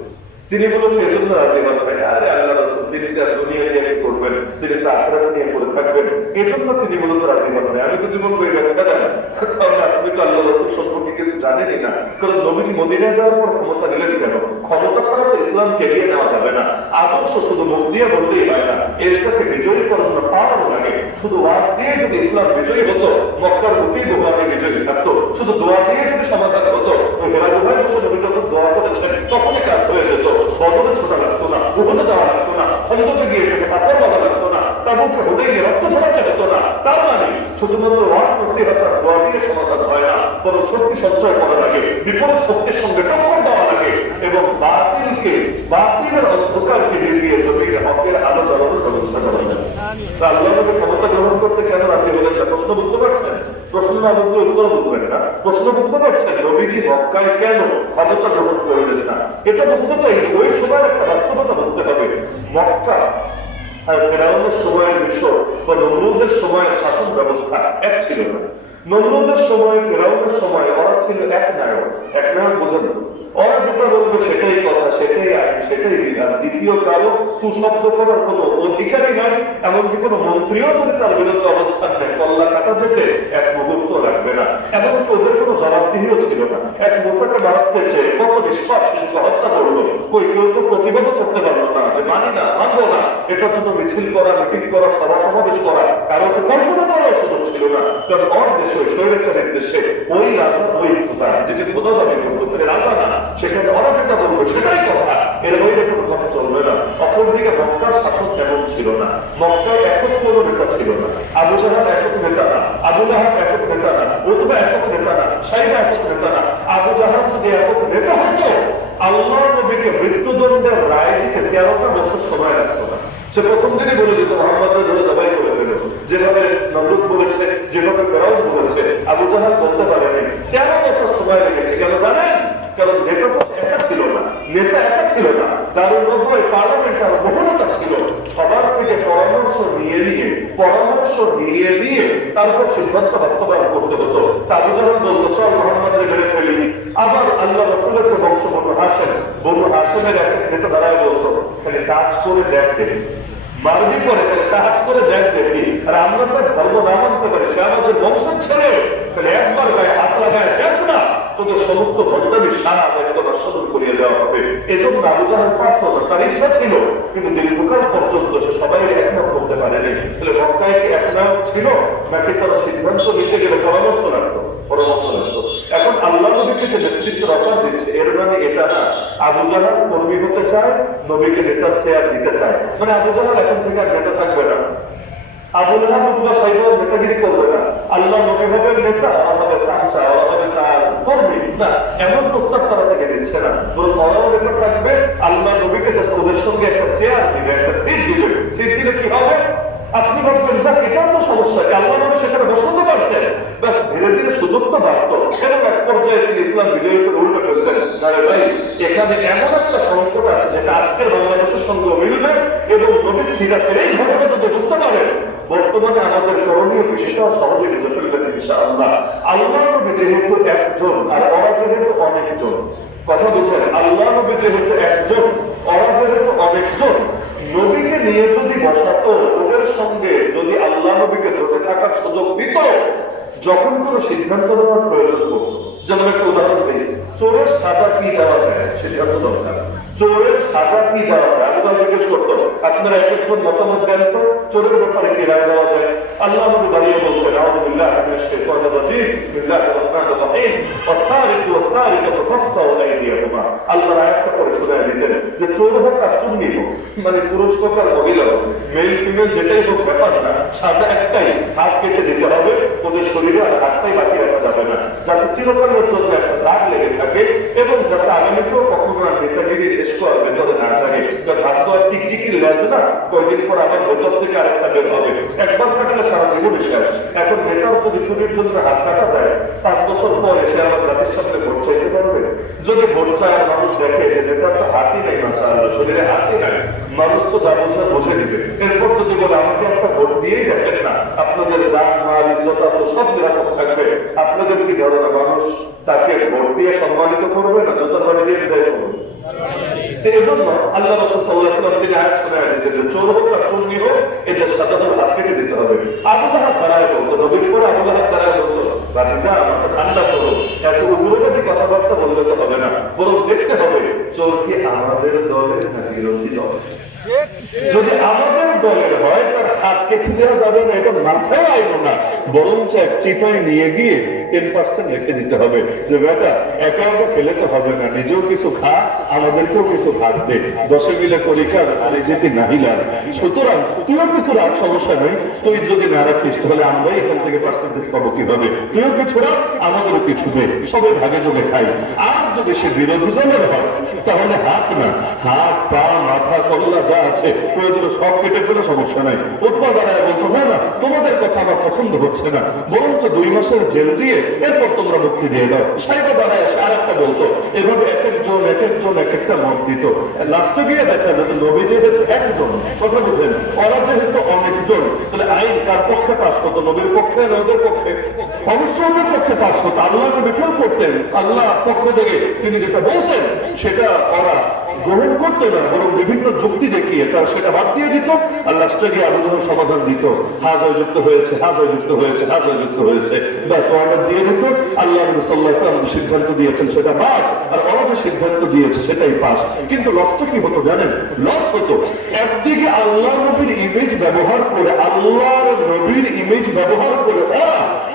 তিনি বলুন এজন্য রাজি হন ভাই। আরে আল্লাহ রাসূল তিনি তার দুনিয়া নিয়ে কি করবেন, তিনি তার আখিরাত নিয়ে পড়ে থাকবেন, এজন্য তিনি মূলত রাজি হন না। আমি তো জীবন করে ব্যাখ্যা জানি, কারণ আপনি তো আল্লাহ রাসূল সম্পর্কে কিছু জানেনই না। কারণ নবীজি মদিনায় যাওয়ার পর ক্ষমতা নিলেন কেন? ক্ষমতা ছাড়া তো ইসলামকে এগিয়ে নেওয়া যাবে না। আদর্শ শুধু মুখ দিয়ে বলতেই হয় না, এর সাথে বিজয়ী করার পাওয়ারও লাগে। শুধু ওয়াজ দিয়ে যদি ইসলাম বিজয়ী হতো, মক্কার বুকেই দোয়াতে বিজয়ী থাকতো। শুধু দোয়া দিয়ে যদি সমাধান হতো, ওই মেরাজুভাই বসে নবী যখন দোয়া করেছেন তখনই কাজ হয়ে যেত। বদলে ছোটা লাগতো না, উহলে যাওয়া লাগতো না, খন্দকে গিয়ে সেটা পাথর বাঁধা লাগতো না, তাবুকে হুদে গিয়ে রক্ত ছড়াতে হতো না। তার মানে শুধুমাত্র ওয়াজ নসিহতের দোয়া দিয়ে সমাধান হয় না, বরং শক্তি সঞ্চয় করা লাগে, বিপরীত শক্তির সঙ্গে টক্কর দেওয়া লাগে, এবং বাতিলের অন্ধকারকে নিভিয়ে জমিকে হকের আলো জ্বালানোর ব্যবস্থা করা যায়। আল্লাহ নবী ক্ষমতা গ্রহণ করতে কেন রাজি হলেন না? প্রশ্ন বুঝতে পারছেন? প্রশ্ন না বুঝলে উত্তর বুঝবেন না। প্রশ্ন বুঝতে পারছেন? নবীজি মক্কায় কেন ক্ষমতা গ্রহণ করলেন না? এটা বুঝতে চাইলে ওই সময়ের একটা বাস্তবতা বুঝতে হবে। মক্কা আর ফেরাউনের সময়ের মিশর বা নমরুদের সময়ের শাসন ব্যবস্থা এক ছিল না। নমরুদের সময়, ফেরাউনের সময় ওরা ছিল এক নায়ক। এক নায়ক বোঝেন, ওরা যেটা বলবে সেটাই কথা, সেটাই আইন, সেটাই বিধান। দ্বিতীয় কারো সুশব্দ করার কোনো অধিকারই নাই। এমনকি কোনো মন্ত্রীও যদি তার বিরুদ্ধে অবস্থান নেয়, কল্লা কাটা যেতে এক মুহূর্ত লাগবে না। এমনকি ওদের কোনো জবাবদিহিও ছিল না। এক মুহূর্ত রক্তের চেয়ে কত নিষ্পাপ শিশুকে হত্যা করলো, কই কেউ তো প্রতিবাদ করতে পারলো না যে মানি না, মানবো না। এটার জন্য মিছিল করা, মিটিং করা, সভা সমাবেশ করা কারো তো কল্পনা করার সুযোগ ছিল না। কারণ ওর দেশে, স্বৈরাচারের দেশে ওই রাজা, ওই খোদা যেটি খোদা দাবি করতো, রাজা না, সেখানে ওরা যেটা বলবো সেটাই কথা, এর বাইরে কোনো কথা চলবে না। অপরদিকে মক্কার শাসন তেমন ছিল না, মক্কায় একক কোনো নেতা ছিল না। আবু জাহাল একক নেতা না, আবু লাহাব একক নেতা না, উতবা একক নেতা না, সাইবা একক নেতা না। আবু জাহাল যদি একক নেতা হতো, আল্লাহ নবীকে মৃত্যুদণ্ডের রায় দিতে 13টা বছর সময় লাগতো না। সে প্রথম দিনই বলে দিত মোহাম্মদের ধরে জবাই করে ফেলো, যেভাবে নমরুদ বলেছে, যেভাবে ফেরাউন বলেছে। আবু জাহাল বলতে পারেনি, 13 বছর সময় লেগেছে। কেন জানেন? কারণ নেতা তো একা ছিল না, নেতা একা ছিল না, তার মধ্যে পার্লামেন্টার বহুলতা ছিল। সবার থেকে পরামর্শ নিয়ে নিয়ে তারপর সিদ্ধান্ত বাস্তবায়ন করতে হতো। আবু জাহাল বলতো, চল মোহাম্মদের মেরে ফেলি। আবার আল্লাহ রাসূলের বংশ বনু হাশেমের এক নেতা দাঁড়ায় বলতো, খালি কাজ করে দেখ দেখি, মারবি করে তাহলে কাজ করে দেখ দেখি। আর আমরা তো ধর্ম না মানতে পারি, সে আমাদের বংশের ছেলে, তাহলে একবার গায়ে হাত লাগায় দেখ না, তোদের সমস্ত ঘটনারই সারা একবার স্মরণ করিয়ে দেওয়া হবে। এজন্য আবু জাহাল পারত না, তার ইচ্ছা ছিল, কিন্তু দীর্ঘকাল পর্যন্ত সে সবাই একমত করতে পারেনি। তাহলে মক্কায় কি একমত ছিল নাকি তারা সিদ্ধান্ত নিতে গেলে পরামর্শ রাখতো? এখন আল্লাহ নবীকে যে নেতৃত্বের অফার দিচ্ছে, এর মানে এটা না আবু জাহাল কর্মী হতে চায়, নবীকে নেতার চেয়ার দিতে চায়। মানে আবু জাহাল এখন থেকে আর নেতা থাকবে না, আবু লাহাব উতবা সাইবা নেতাগিরি করবে না, আল্লাহ নবী হবেন নেতা, আমাদের চামচা, আমাদের তার কর্মী না, এমন প্রস্তাব তারা থেকে দিচ্ছে না। বরং ওরাও নেতা থাকবে, আল্লাহ নবীকে জাস্ট ওদের সঙ্গে একটা চেয়ার দিবে, একটা সিট দিবে। সিট দিলে কি হবে? আপনি বলছেন যাক, এটাও তো সমস্যা, আল্লাহ নবী সেখানে বসতে পারতেন, ব্যাস ধীরে ধীরে সুযোগ তো বাড়তো। এবং এক পর্যায়ে তিনি ইসলাম বিজয়ী করে উল্টে ফেলতেন। আরে ভাই, এখানে এমন একটা সংকট আছে যেটা আজকের বাংলাদেশের সঙ্গে মিলবে, এবং নবী সিরাতের এই ঘটনা যদি বুঝতে পারেন, বর্তমানে আমাদের করণীয় বিষয়টাও সহজে বুঝে ফেলবেন ইনশাআল্লাহ। আল্লাহ নবী যেহেতু একজন আর ওরা যেহেতু অনেকজন, কথা বুঝেন, আল্লাহ নবী যেহেতু একজন, ওরা যেহেতু অনেকজন, নবীকে নিয়ে যদি বসাতো, ওদের সঙ্গে যদি আল্লাহ নবীকে জোটে থাকার সুযোগ দিত, যখন কোনো সিদ্ধান্ত নেওয়ার প্রয়োজন পড়তো, যেমন একটা উদাহরণ দিই, চোরের সাজা কি দেওয়া যায় সিদ্ধান্ত দরকার। চোরের সাজা কি দেওয়া যায়? আবু জাহাল জিজ্ঞেস করতো, আপনারা একজন মতামত দেন তো, চোরের ব্যাপারে কি রায় দেওয়া যায়? আল্লাহ নবী দাঁড়িয়ে বলতেন, আউযু বিল্লাহি মিনাশ শাইতানির রাজীম, বিসমিল্লাহির রহমানির রহিম, ওয়াস-সারিকু ওয়াস-সারিকাতু ফাকতাউ আইদিয়াহুমা। আল্লাহ আয়াতটা পড়ে শোনায় দিতেন যে চোর হোক আর চুন্নি হোক, মানে পুরুষ হোক আর মহিলা হোক, মেল ফিমেল যেটাই হোক, ব্যাপার না, সাজা একটাই, হাত কেটে দিতে হবে, ওদের শরীরে আর হাতটাই বাকি রাখা যাবে না, যাতে চিরকালের জন্য একটা দাগ লেগে থাকে, এবং যাতে আগামীতেও কখনো আর নেতাগিরির স্কোর ভেতরে না থাকে। হাত তো আর টিকটিকির লেজ না, কয়েকদিন পর আবার ভেতর থেকে আরেকটা বের হবে, একবার কাটলে সারা জীবনে শেষ। এখন নেতাও যদি চুরির জন্য হাত কাটা যায়, 5 বছর পর এসে আমার জাতির সামনে ভোট চাইতে পারবে? যদি ভোট চায় আর মানুষ দেখে যে নেতার তো হাতই নেই, শরীরে হাতই নাই, মানুষ তো যা বোঝা বুঝে নিবে। এরপর যদি বলে আমাকে একটা ভোট দিয়েই দেখেন না, আপনাদের জান মাল ইজ্জত সব নিরাপদ থাকবে, আপনাদের কি ধারণা মানুষ তাকে ভোট দিয়ে সম্মানিত করবে না জোতার বাড়ি দিয়ে বিদায় করবে? এই জন্য আল্লাহ রাসূল সাল্লাল্লাহু আলাইহি ওয়াসাল্লাম তিনি আয়াত শোনায় দিয়েছেন যে চোর হোক আর চুন্নি হোক, এদের সাজানোর হাত কেটে দিতে হবে। আবু লাহাব দাঁড়ায় বলতো, নবীর পরে আবু লাহাব দাঁড়ায় বলতো, রাজা আমাকে ঠান্ডা করো, এত উগ্রবাদী কথাবার্তা বলতে তো হবে না, বরং দেখতে হবে চোর কি আমাদের দলের না বিরোধী দল। যদি আমাদের দলের হয় তার হাত কেটে দেওয়া যাবে না, এটা মাথায় আইব না, বরঞ্চ এক চিপায় নিয়ে গিয়ে 10% রেখে দিতে হবে যে বেটা একা একা খেলে তো হবে না, নিজেও কিছু খা, আমাদেরকেও কিছু ভাগ দে, 10 মিলে করি কাজ, আর যেতে নাহিলার। সুতরাং তুইও কিছু রাখ, সমস্যা নেই, তুই যদি না রাখিস তাহলে আমরাই এখান থেকে পার্সেন্টেজ পাবো কিভাবে, তুইও কিছু রাখ, আমাদেরও কিছু দে, সবাই ভাগে জমে খাই। আর যদি সে বিরোধী দলের হয় তাহলে হাত না, হাত পা মাথা কল্লা যা আছে প্রয়োজনে সব কেটে ফেলে, সমস্যা নাই। উতবা দাঁড়ায় বলতো, না তোমাদের কথা আমার পছন্দ হচ্ছে না, বরঞ্চ 2 মাসের জেল দিয়ে এরপর তোমরা মুক্তি দিয়ে দাও। সাইবা দাঁড়ায় এসে আর একটা বলতো, এভাবে এক একজন এক একটা মত দিত। লাস্টে গিয়ে দেখা যেত নবী যেহেতু একজন, কথা বুঝেন, ওরা যেহেতু অনেকজন, তাহলে আইন কার পক্ষে পাস হতো? নবীর পক্ষে না ওদের পক্ষে? অবশ্যই ওদের পক্ষে পাস হতো। আল্লাহ নবী ফেল করতেন, আল্লাহ পক্ষ থেকে তিনি যেটা বলতেন সেটা ওরা গ্রহণ করতো না, বরং বিভিন্ন যুক্তি দেখিয়ে তার সেটা বাদ দিয়ে দিত। আর লাস্টে গিয়ে আবু যখন সমাধান দিত, হা জয়যুক্ত হয়েছে, হা জয়যুক্ত হয়েছে, হা জয়যুক্ত হয়েছে, ব্যাস অর্ডার দিয়ে দিত। আল্লাহ নবী সাল্লাল্লাহু আলাইহি ওয়াসাল্লাম সিদ্ধান্ত দিয়েছেন সেটা বাদ, আর ওরা যে সিদ্ধান্ত দিয়েছে সেটাই পাস। কিন্তু লসটা কি হতো জানেন? লস হতো একদিকে আল্লাহ নবীর ইমেজ ব্যবহার করে, আল্লাহর নবীর ইমেজ ব্যবহার করে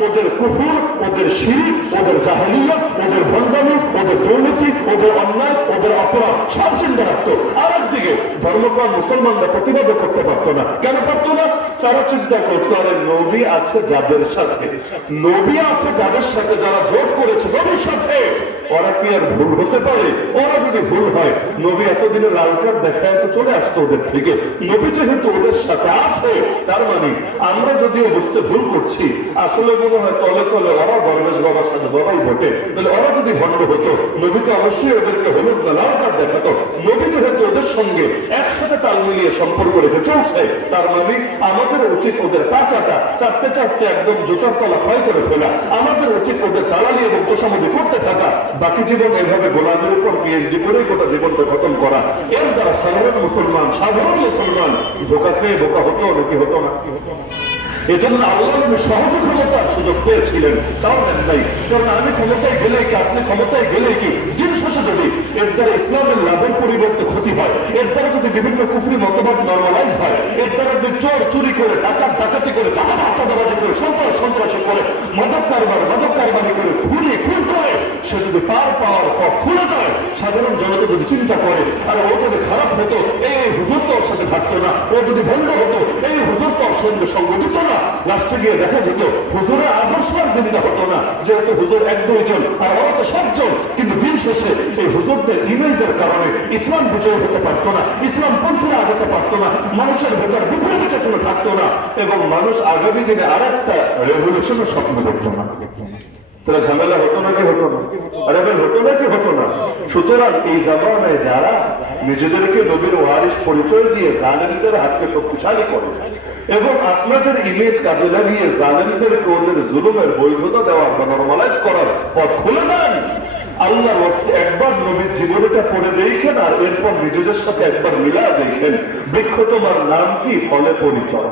ওদের কুফর, ওদের শিরক, ওদের জাহেলিয়ত, ওদের ভণ্ডামি, ওদের দুর্নীতি, ওদের অন্যায়, ওদের অপরাধ সব চিন্তা রাখতো। আর একদিকে ধর্মপ্রাণ মুসলমানরা প্রতিবাদ করতে পারতো না। কেন পারতো না? তারা চিন্তা করতো, আরে নবী আছে যাদের সাথে, নবী আছে যাদের সাথে, যারা জোট করেছে নবীর সাথে, ওরা কি আর ভুল হতে পারে? ওরা যদি ভুল হয়, নবী এতদিনের লাল কার্ড দেখায় তো চলে আসতো ওদের থেকে। নবী যেহেতু ওদের সাথে আছে, তার মানে আমরা যদিও বুঝতে ভুল করছি, আসলে মনে হয় তলে তলে ওরা গর্বেশ বাবার সাথে বাবাই ভোটে। তাহলে ওরা যদি ভণ্ড হতো, নবীকে অবশ্যই ওদেরকে হলুদ না লাল কার্ড দেখাতো। নবী যেহেতু ওদের সঙ্গে একসাথে তাল মিলিয়ে সম্পর্ক রেখে চলছে, তার মানে আমাদের উচিত ওদের পাচাটা চারটে চারটে একদম জুতার তলা ক্ষয় করে ফেলা। আমাদের উচিত ওদের দালালি এবং তোষামোদি করতে থাকা, বাকি জীবন এইভাবে গোলামের উপর পিএইচডি করে গোটা জীবনটা খতম করা। এর দ্বারা সাধারণ মুসলমান ধোকা খেয়ে বোকা হতো নাকি হতো না? এজন্য আল্লাহ নবী সহজ ক্ষমতার সুযোগ পেয়েছিলেন, তাও নেন নাই। কারণ আমি ক্ষমতায় গেলে কি, আপনি ক্ষমতায় গেলে কি, দিন শেষে যদি এর দ্বারা ইসলামের লাভের পরিবর্তে ক্ষতি হয়, এর দ্বারা যদি বিভিন্ন কুফরি মতবাদ নরমালাইজ হয়, এর দ্বারা যদি চোর চুরি করে, ডাকাতি করে, চাঁদাবাজি করে, সন্ত্রাসী করে, মাদক কারবারি করে, খুন করে, সে যদি পার পাওয়ার পথ খুলে যায়, সাধারণ জনতা যদি চিন্তা করে, আর ও যদি খারাপ হতো, এই হুজুর তো ওর সাথে থাকতো না, ও যদি ভণ্ড হতো, এই হুজুর তো ওর সঙ্গে সঙ্গ দিত না, লাস্টে গিয়ে দেখা যেত হুজুরের আদর্শ আর জিন্দা হতো না। যেহেতু হুজুর এক দুইজন আর ওরা তো সবজন, কিন্তু দিন শেষে এই হুজুরদের ইমেজের কারণে ইসলাম বিজয় হতে পারতো না, ইসলাম পন্থীরা আগাতে পারতো না, মানুষের ভেতর বিপ্লবী চেতনা থাকতো না, এবং মানুষ আগামী দিনে আর একটা রেভলিউশনের স্বপ্ন দেখতো না। তাহলে ঝামেলা হতো নাকি হতো না? আরে ভাই হতো নাকি হতো না? সুতরাং এই জামানায় যারা নিজেদেরকে নবীর ওয়ারিস পরিচয় দিয়ে জালেমদের হাতকে শক্তিশালী করে এবং আপনাদের ইমেজ কাজে লাগিয়ে জালেমদেরকে ওদের জুলুমের বৈধতা দেওয়া বা নরমালাইজ করার পথ খুলে দেন, আল্লাহর ওয়াস্তে একবার নবীর জীবনীটা পড়ে দেখেন, আর এরপর নিজেদের সাথে একবার মিলা দেখেন, বৃক্ষ তোমার নাম কি, ফলে পরিচয়।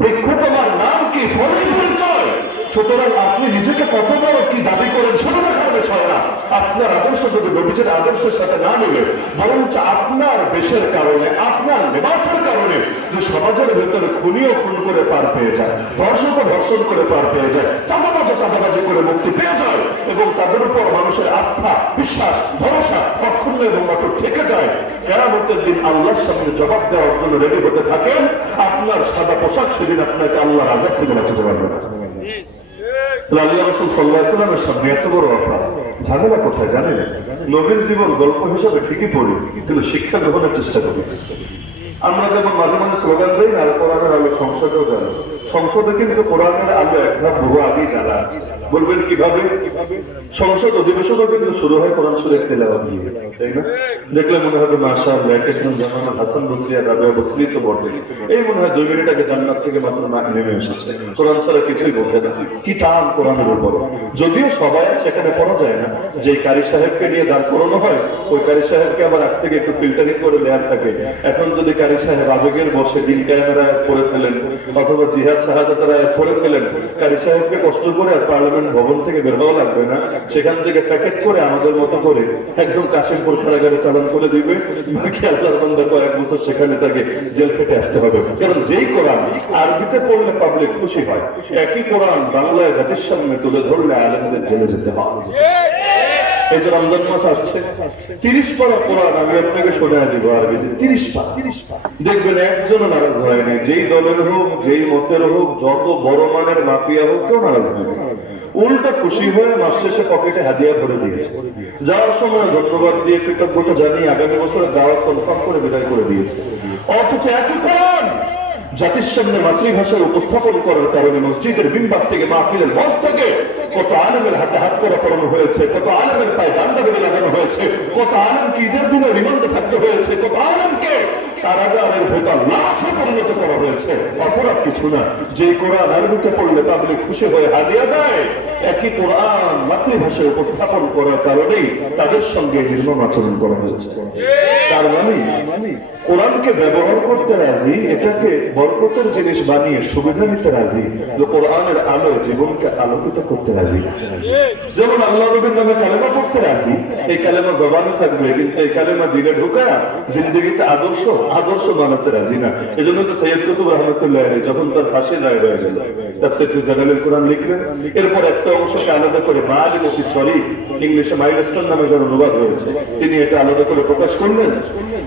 বৃক্ষ তোমার নাম কি, ফলে পরিচয়। সুতরাং আপনি নিজেকে কত বড় কি দাবি করেন সেটা দেখার বিষয় না। আপনার আদর্শ যদি নবীজির আদর্শের সাথে না মিলে, বরঞ্চ আপনার বেশের কারণে, আপনার লেবাসের কারণে যে সমাজের ভেতরে খুনিও খুন করে পার পেয়ে যায়, ধর্ষকও ধর্ষণ করে পার পেয়ে যায়, চাঁদাবাজি করে মুক্তি পেয়ে যায়, এবং তাদের উপর মানুষের আস্থা, বিশ্বাস, ভরসা অক্ষুণ্ণ এবং অটুট থেকে যায়, কিয়ামতের দিন আল্লাহর সামনে জবাব দেওয়ার জন্য রেডি হতে থাকেন, আপনার সাদা পোশাক সেদিন আপনাকে আল্লাহর আযাব থেকে বাঁচাতে পারবে না। আল্লাহ রাসূল সাল্লাল্লাহু আলাইহি ওয়াসাল্লামের সামনে এত বড় অফার, ঝামেলা কোথায় জানেন? নবীর জীবন গল্প হিসেবে ঠিকই পড়ি, কিন্তু শিক্ষা গ্রহণের চেষ্টা করি। আমরা যেমন মাঝে মাঝে স্লোগান দিই, আর কোরআনের আলো সংসদেও জ্বালা। সংসদে কিন্তু কোরআনের আলো এক ধাপ বহু আগেই জ্বালা। বলবেন কিভাবে? সংসদ অধিবেশনও কিন্তু শুরু হয় কোরআন শরীফ তেলাওয়াত দিয়ে, তাই না? দেখলে মনে হবে মাশাআল্লাহ, একজন জামানা হাসান বসরি আর রাবিয়া বসরি তো বটে, এই মনে হয় 2 মিনিট আগে জান্নাত থেকে মাত্র নেমে এসেছে। কোরআন ছাড়া কিছুই বোঝে না, কি টান কোরআনের উপর। যদিও সবাই সেখানে পড়া যায় না, যে কারি সাহেবকে নিয়ে দাঁড় করানো হয়, ওই কারি সাহেবকে আবার আগ থেকে একটু ফিল্টারিং করে দেওয়া থাকে। এখন যদি কারি সাহেব আবেগের বসে দিন ক্যামেরা পড়ে ফেলেন, অথবা জিহাদ শাহাদাতের পড়ে ফেলেন, কারি সাহেবকে কষ্ট করে আর পার্লামেন্ট ভবন থেকে বের হওয়া লাগবে না, সেখান থেকে প্যাকেট করে আমাদের মতো করে একদম কাশিমপুর কারাগারে চালান করে দিবে। বাকি আল্লাহর বান্দা কয়েক বছর সেখানে তাকে জেল খেটে আসতে হবে। কারণ যেই কোরআন আরবিতে পড়লে পাবলিক খুশি হয়, একই কোরআন বাংলায় জাতির সামনে তুলে ধরলে আলেমদের জেলে যেতে হয়। এই যে রমজান মাস আসছে, 30 পারা কোরআন আমি আপনাকে শোনায় দিব আরবিতে, 30 পা। দেখবেন একজনও নারাজ হয়নি, যেই দলের হোক, যেই মতের হোক, যত বড় মানের মাফিয়া হোক, কেউ নারাজ হয়নি। উল্টা খুশি হয়ে মাস শেষে পকেটে হাদিয়া ভরে দিয়েছে, যাওয়ার সময় ধন্যবাদ দিয়ে কৃতজ্ঞতা জানিয়ে আগামী বছরের দাওয়াত কনফার্ম করে বিদায় করে দিয়েছে। অথচ একই কোরআন জাতির সামনে মাতৃভাষায় উপস্থাপন করার কারণে মসজিদের মিম্বার থেকে, মাহফিলের মঞ্চ থেকে কত আলেমের হাতে হাত করা পড়ানো হয়েছে, কত আলেমের পায়ে ডান্ডা বেড়ে লাগানো হয়েছে, কত আলেমকে ঈদের দিনে রিমান্ডে থাকতে হয়েছে, কত আলেমকে কারাগারের ভেতর লাশে পরিণত করা হয়েছে। অপরাধ কিছু না। যে কোরআন আরবিতে পড়লে পাবলিক খুশি হয়ে হাদিয়া দেয়, একই কোরআন মাতৃভাষায় উপস্থাপন করার কারণেই তাদের সঙ্গে নির্মম আচরণ করা হয়েছে। তার মানে কোরআনকে ব্যবহার করতে রাজি, এটাকে বরকতের জিনিস বানিয়ে সুবিধা নিতে রাজি, কোরআনের আলো জীবনকে আলোকিত করতে রাজি। যেমন আল্লাহ নবীর নামে কালেমা পড়তে রাজি, এই কালেমা জবানে থাকবে, কিন্তু এই কালেমা দিলে ঢুকায় জিন্দগিতে আদর্শ বানাতে রাজি না। এই জন্য তো সৈয়দ কুতুব রহমতুল্লাহ আলাইহি যখন তার ফাঁসি রায় হয়ে গেল, তাফসীরুল জালালের কোরআন লিখলেন, এরপর একটা অংশকে আলাদা করে মালিক ফি তরিক, ইংলিশে মাইলস্টোন নামে যার অনুবাদ হয়েছে, তিনি এটা আলাদা করে প্রকাশ করলেন।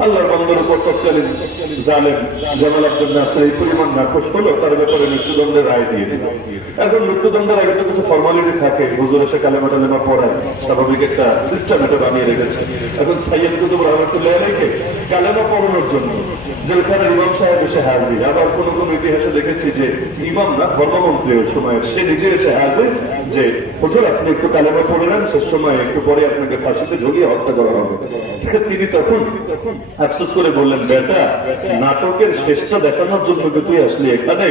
আল্লাহর বান্দার উপর তৎকালীন জালেম জামাল আব্দুল নাসির এই পরিমাণ নাখোশ হলো, তার ব্যাপারে মৃত্যুদণ্ডের রায় দিয়ে দিল। এখন মৃত্যুদণ্ডের আগে তো কিছু ফর্মালিটি থাকে, হুজুর এসে কালেমা টালেমা পড়ায়, স্বাভাবিক একটা সিস্টেম এটা বানিয়ে রেখেছে। এখন সৈয়দ কুতুব রহমতুল্লাহ আলাইহি কালেমা পড়ানোর জন্য জেলখানার ইমাম সাহেব এসে হাজির। আবার কোন কোন ইতিহাসে দেখেছি যে ইমাম না, ধর্মমন্ত্রী ওই সময় সে নিজে এসে হাজির যে হুজুর আপনি একটু কালেমা পড়ে নেন, শেষ সময় একটু পরে আপনাকে ফাঁসিতে ঝুলিয়ে হত্যা করা হবে। তিনি তখন আফসোস করে বললেন, বেটা নাটকের শেষটা দেখানোর জন্য কি তুই আসলি এখানে?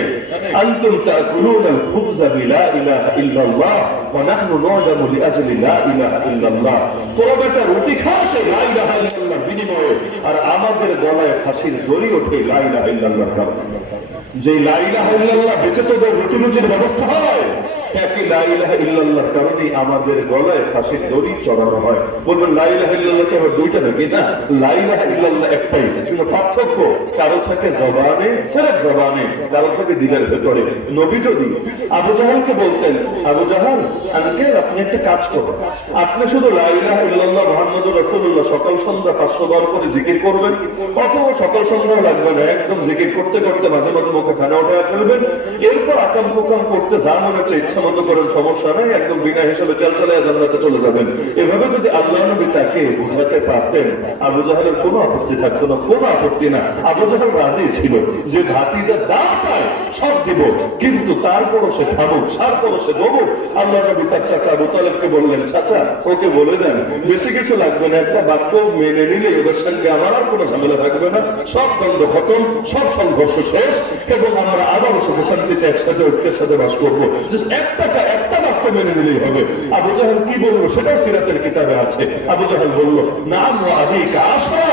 আনতুম তাকুলুনাল খুবজা বিলা ইলাহা ইল্লাল্লাহ ওয়া নাহনু নু'দামু লিআজলি লা ইলাহা ইল্লাল্লাহ। তোরা বেটা রুটি খাস লা ইলাহা ইল্লাল্লাহ বিনিময়ে, আর আমাদের গলায় ফাঁসির দড়ি ওঠে লা ইলাহা ইল্লাল্লাহর কারণে। যে লা ইলাহা ইল্লাল্লাহ বেঁচে তোদের রুটি রুজির ব্যবস্থা হয়, একই লা ইলাহা ইল্লাল্লাহর কারণেই আমাদের গলায় ফাঁসির দড়ি চড়ানো হয়। বলবেন লা ইলাহা ইল্লাল্লাহ কি আবার দুইটা নাকি? না, লা ইলাহা ইল্লাল্লাহ একটাই, কিন্তু পার্থক্য কারো থাকে জবানে, সিরফ জবানে, কারো থাকে দিলের ভেতরে। নবী যদি আবু জাহেলকে বলতেন, আবু জাহেল আঙ্কেল আপনি একটা কাজ করুন, আপনি শুধু লা ইলাহা ইল্লাল্লাহ মুহাম্মাদুর রাসূলুল্লাহ সকাল সন্ধ্যা 500 বার করে জিকির করবেন, অথবা সকাল সন্ধ্যা লাগবে না, একদম জিকির করতে করতে মাঝে মাঝে মুখে খানা উঠে ফেলবেন, এরপর আকাম কুকাম করতে যা মনে হচ্ছে ইচ্ছা মতো করেন, সমস্যা নেই, একদম বিনা হিসাবে চালচালায় জান্নাতে চলে যাবেন। এভাবে যদি আল্লাহ নবী তাকে বুঝাতে পারতেন, আবু জাহেলের কোনো আপত্তি থাকতো না, কোনো আপত্তি না। আবু জাহেল রাজি ছিল যে ভাতিজা যা চায় সব দিব, কিন্তু তারপরও সে থামুক, তারপরও সে দমুক। আল্লাহ নবী তার চাচা আবু তালেবকে বললেন, চাচা ওকে বলে দেন বেশি কিছু লাগবে না, একটা বাক্য মেনে নিলে ওদের সঙ্গে আমার আর কোনো ঝামেলা থাকবে না, সব দ্বন্দ্ব খতম, সব সংঘর্ষ শেষ, এবং আমরা আবারও সুখে শান্তিতে একসাথে ঐক্যের সাথে বাস করবো। একটা বাক্য মেনে নিলেই হবে। আবু জাহেল কি বলবো সেটাও সিরাতের কিতাবে আছে। আবু জাহেল বলল, নাম ওয়া আবিকা আশরা,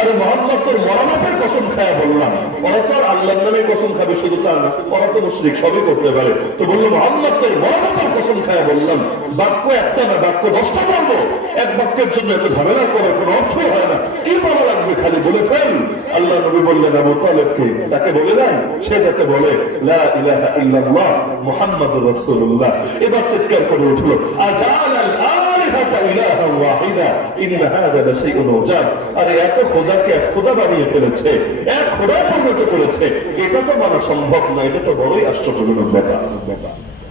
আরে মুহাম্মদ তোর মরণের কসম খায়া বললাম। ওরা তো আল্লাহর নামে কসম খাবে, শুধু তা না, ওরা তো মুশরিক, সবই করতে পারে। তো বললো মুহাম্মদ তোর মরণের কসম খায়া বললাম। বাক্য একটা না, বাক্য 10টা বলবো। এক বাক্যের জন্য এত ঝামেলা করার কোনো অর্থই হয় না, কি বলা লাগবে খালি বলে ফেল। আল্লাহ নবী বললেন আবু তালেবকে, তাকে বলে দেন সে যাতে বলে লা ইলাহা ইল্লাল্লাহ মুহাম্মাদুর রাসূলুল্লাহ। এবার চিৎকার করে উঠলো, আজালাল আলিহাতা ইলাহা ওয়াহিদা ইন্না হাযা লাশাইউন উজাব। আরে এত খোদাকে এক খোদা বানিয়ে ফেলেছে, এক খোদা পরিণত করেছে, এটা তো মানা সম্ভব না, এটা তো বড়ই আশ্চর্যজনক ব্যাপার।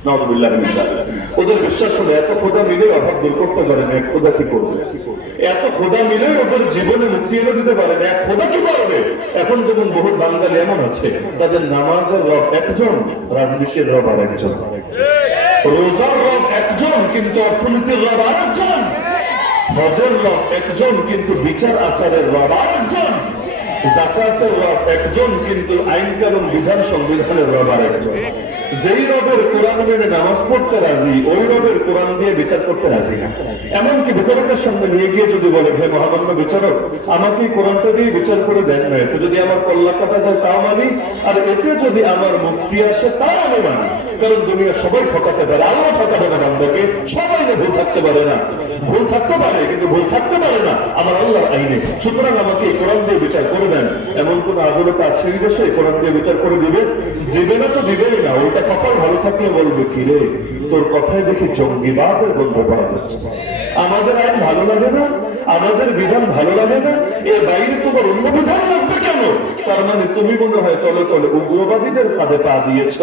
নাউযুবিল্লাহি মিন যালিক। ওদের বিশ্বাস হলো এত খোদা মিলে অভাব দূর করতে পারে না, এক খোদা কি করবে? এত খোদা মিলে ওদের জীবনে মুক্তি এনে দিতে পারে না, এক খোদা কি করবে? এখন যেমন বহু বাঙালি এমন আছে তাদের নামাজের রব একজন, রাজনীতির রব আর একজন, রোজার রব একজন কিন্তু অর্থনীতির রব আর একজন, হজের রব একজন কিন্তু বিচার আচারের রব আর একজন, যাকাতের রব একজন কিন্তু আইন কানুন বিধান সংবিধানের রব আর একজন। যেই রবের কোরআন মেনে নামাজ পড়তে রাজি, ওই রবের কোরআন দিয়ে বিচার করতে রাজি না। এমনকি বিচারকের সামনে নিয়ে গিয়ে যদি বলে, হে মহামান্য বিচারক আমাকে কোরআনটা দিয়ে বিচার করে দেন না, এতে যদি আমার কল্লা কাটা যায় তাও মানি, আর এতে যদি আমার মুক্তি আসে তাও আমি মানি। কারণ দুনিয়া সবাই ঠকাতে পারে, আল্লাহ ঠকাবে না বান্দাকে, সবাই না ভুল থাকতে পারে না, ভুল থাকতে পারে কিন্তু ভুল থাকতে পারে না আমার আল্লাহর আইনে। সুতরাং আমাকে কোরআন দিয়ে বিচার করে দেন। এমন কোন আদালত আছে এই দেশে কোরআন দিয়ে বিচার করে দিবে? দিবে না তো দিবেই না, ওইটা কপাল ভালো থাকলে বলবে কি রে তোর কথায় দেখি জঙ্গিবাদের গন্ধ পাওয়া যাচ্ছে, আমাদের আইন ভালো লাগে না, আমাদের বিধান ভালো লাগে না, এর বাইরে তোমার অন্য বিধান লাগবে কেন? তার মানে তুমি মনে হয় তলে তলে উগ্রবাদীদের ফাঁদে পা দিয়েছ,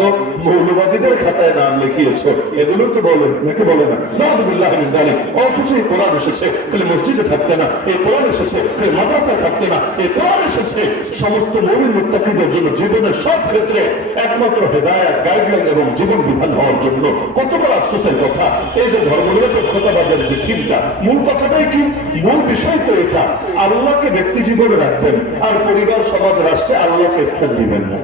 মৌলবাদীদের খাতায় নাম লিখিয়েছ। এগুলো তো বলে নাকি বলে না? নাউযুবিল্লাহি মিন যালিক। অথচ এই কোরআন এসেছে তাহলে মসজিদে থাকতে না, এই কোরআন এসেছে তাহলে মাদ্রাসায় থাকতে না, এই কোরআন এসেছে সমস্ত মুমিন মুত্তাকিদের জন্য জীবনের সব ক্ষেত্রে একমাত্র হেদায়েত, গাইডলাইন এবং জীবন বিধান হওয়ার জন্য। কত বড় আফসোসের কথা, এই যে ধর্মনিরপেক্ষতাবাদের যে থিমটা, মূল কথাটাই কি? মূল বিষয় তো এটা, আল্লাহকে ব্যক্তি জীবনে রাখবেন আর পরিবার সমাজ রাষ্ট্রে আল্লাহকে স্থান দিবেন না।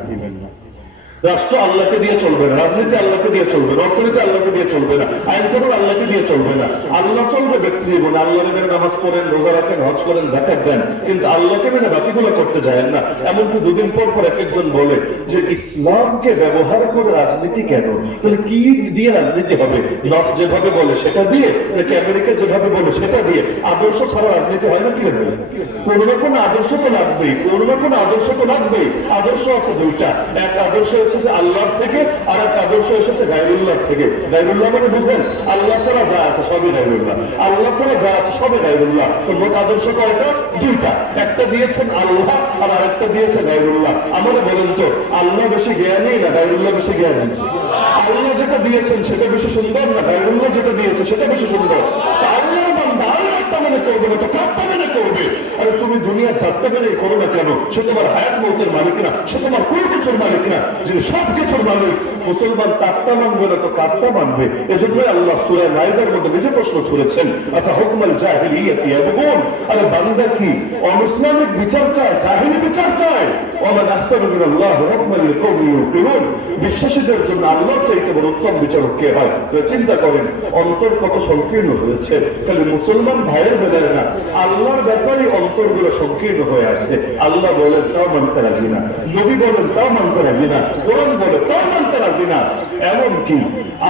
রাষ্ট্র আল্লাহকে দিয়ে চলবে না, রাজনীতি আল্লাহকে দিয়ে চলবে না, অর্থনীতি আল্লাহকে দিয়ে চলবে না, আইন কানুন আল্লাহকে দিয়ে চলবে না। আল্লাহ চলবে ব্যক্তি জীবনে। আল্লাহকে মেনে নামাজ পড়েন, রোজা রাখেন, হজ করেন, যাকাত দেন, কিন্তু আল্লাহকে মেনে বাকিগুলো করতে যায় না। এমনকি দুদিন পর পর এক একজন বলে যে ইসলামকে ব্যবহার করে রাজনীতি কেন? তাহলে কি দিয়ে রাজনীতি হবে? নর্থ যেভাবে বলে সেটা দিয়ে, নাকি আমেরিকা যেভাবে বলে সেটা দিয়ে? আদর্শ ছাড়া রাজনীতি হয় না। কি বলে? কোনো না কোনো আদর্শ তো লাগবেই, কোনো না কোনো আদর্শ তো লাগবেই। আদর্শ আছে দুইটা, এক আদর্শ এসেছে আল্লাহর থেকে, আর এক আদর্শ এসেছে গায়রুল্লাহ থেকে। গায়রুল্লাহ মানে বুঝলেন? আল্লাহ ছাড়া যা আছে সবই গায়রুল্লাহ, আল্লাহ ছাড়া যা আছে সবই গায়রুল্লাহ। তো মোট আদর্শ কয়টা? দুইটা। একটা দিয়েছেন আল্লাহ আর আরেকটা দিয়েছে গায়রুল্লাহ। আমাদের বলেন তো, আল্লাহ বেশি জ্ঞানী না গায়রুল্লাহ বেশি জ্ঞানী? আল্লাহ যেটা দিয়েছেন সেটা বেশি সুন্দর না গায়রুল্লাহ যেটা দিয়েছে সেটা বেশি সুন্দর? আল্লাহর বান্দা আল্লাহ একটা মনে করবে না তো কারটা মনে করবে? আরে তুমি দুনিয়ার যাত্রা মেনে করো না কেন? সে তোমার হায়াত মৌতের মালিক না, সে তোমার কোন কিছুর মালিক না, যিনি সব কিছুর মালিক। মুসলমান তারটা মানবে না তো কারটা মানবে? এজন্যই আল্লাহ সূরা মাইদার মধ্যে নিজে প্রশ্ন ছুড়েছেন, আচ্ছা হুকমাল জাহিলিয়াতি ইয়াবগুন, আরে বান্দা কি অমুসলিমিক বিচার চায়, জাহিলি বিচার চায়? ওমান আহসানু মিনাল্লাহি হুকমান লিকাওমিন ইউকিনুন, বিশ্বাসীদের জন্য আল্লাহর চাইতে বড় উত্তম বিচারক কে হয়? চিন্তা করেন অন্তর কত সংকীর্ণ হয়েছে। খালি মুসলমান ভাইয়ের বেলায় না, আল্লাহর ব্যাপারে অন্তরগুলো সংকীর্ণ হয়ে আছে। আল্লাহ বলেন তাও মানতে রাজি না, নবী বলেন তাও মানতে রাজি না, কোরআন বলে তাও মানতে রাজি না। এমনকি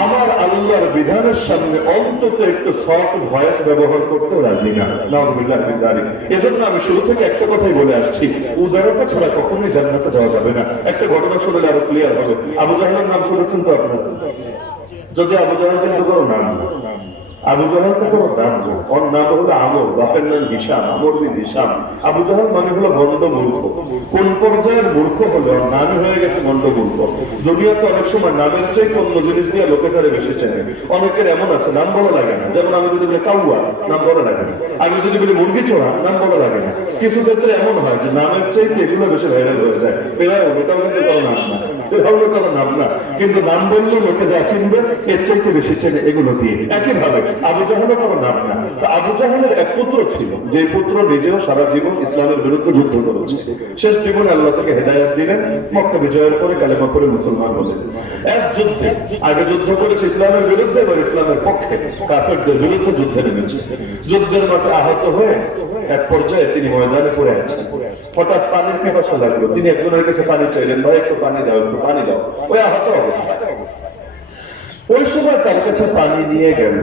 আমার আল্লাহর বিধানের সামনে অন্তত একটু সফট ভয়েস ব্যবহার করতেও রাজি না। নাউযুবিল্লাহি মিন যালিক। এজন্য আমি শুরু থেকে একটা কথাই বলে আসছি, উদারতা ছাড়া কখনোই জান্নাতে যাওয়া যাবে না। একটা ঘটনা শুনলে আরো ক্লিয়ার হবে। আবু জাহলের নাম শুনেছেন তো আপনারা? যদি আবু জাহল কিন্তু কোনো নাম না, আবু জাহল তো কোনো নাম না, ওর নাম হলো আমর, বাপের নাম হিশাম, আমর বিন হিশাম। আবু জাহল মানে হলো গন্ড মূর্খ। কোন পর্যায়ের মূর্খ হলো? নামই হয়ে গেছে গন্ড মূর্খ। দুনিয়াতে অনেক সময় নামের চাই অন্য জিনিস দিয়ে লোকে তারা বেশি চেনে। অনেকের এমন আছে নাম বলা লাগে না, যেমন আমি যদি বলি কাউয়া, নাম বলা লাগে না। আমি যদি বলি মুরগি চোরা, নাম বলা লাগে না। কিছু ক্ষেত্রে এমন হয় যে নামের চাইতে এগুলো বেশি ভাইরাল হয়ে যায়। এরা ওটাও কিন্তু কারো নাম না, কারো নাম না, কিন্তু নাম বললে লোকে যা চিনবে এর চাইতে বেশি চেনে এগুলো দিয়ে। একইভাবে আবু জাহল কারো নাম না। আবু জাহলের এক পুত্র ছিল, যে পুত্র নিজেও সারা জীবন ইসলামের বিরুদ্ধে যুদ্ধ করেছে। শেষ জীবনে আল্লাহ তাকে হেদায়েত দিলেন, মক্কা বিজয়ের পরে কালেমা পড়ে মুসলমান হলেন। এক যুদ্ধে আগে যুদ্ধ করেছে ইসলামের বিরুদ্ধে, এবার ইসলামের পক্ষে কাফেরদের বিরুদ্ধে যুদ্ধে নেমেছে। যুদ্ধের মাঠে আহত হয়ে এক পর্যায়ে তিনি ময়দানে পড়ে আছেন। হঠাৎ পানির পিপাসা লাগলো, তিনি একজনের কাছে পানি চাইলেন, ভাই একটু পানি দাও, একটু পানি দাও। ওই আহত অবস্থা। ওই সময় তার কাছে পানি নিয়ে গেল।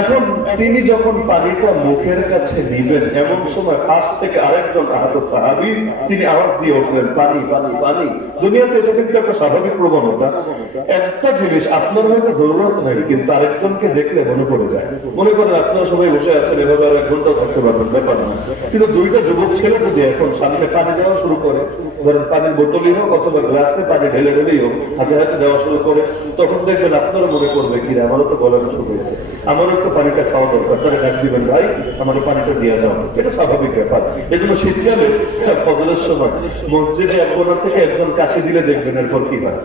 এখন তিনি যখন পানিটা মুখের কাছে নিবেন, এমন সময় পাশ থেকে আরেকজন আহত সাহাবী তিনি আওয়াজ দিয়ে উঠলেন, পানি পানি পানি। দুনিয়াতে এটা কিন্তু একটা স্বাভাবিক প্রবণতা। একটা জিনিস আপনার হয়তো জরুরত নেই, কিন্তু আরেকজনকে দেখলে মনে পড়ে যায়। মনে করেন আপনারা সবাই বসে আছেন, এভাবে আর 1 ঘন্টা থাকতে পারবেন, ব্যাপার না। কিন্তু দুইটা যুবক ছেলে যদি এখন সামনে পানি দেওয়া শুরু করে, ধরেন পানির বোতলই হোক অথবা গ্লাসে পানি ঢেলে ঢেলেই হোক, হাতে হাতে দেওয়া শুরু করে, তখন দেখবেন আপনারও মনে করবে কি আমারও তো গলানো শুরু হয়েছে, আমারও একটু পানিটা খাওয়া দরকার। তাহলে ডাক দিবেন, ভাই আমার পানিটা দিয়ে যাও। এটা স্বাভাবিক ব্যাপার। এই জন্য শীতকালে ফজরের সময় মসজিদে এক কোণা থেকে একজন কাশি দিলে দেখবেন এরপর কি হয়।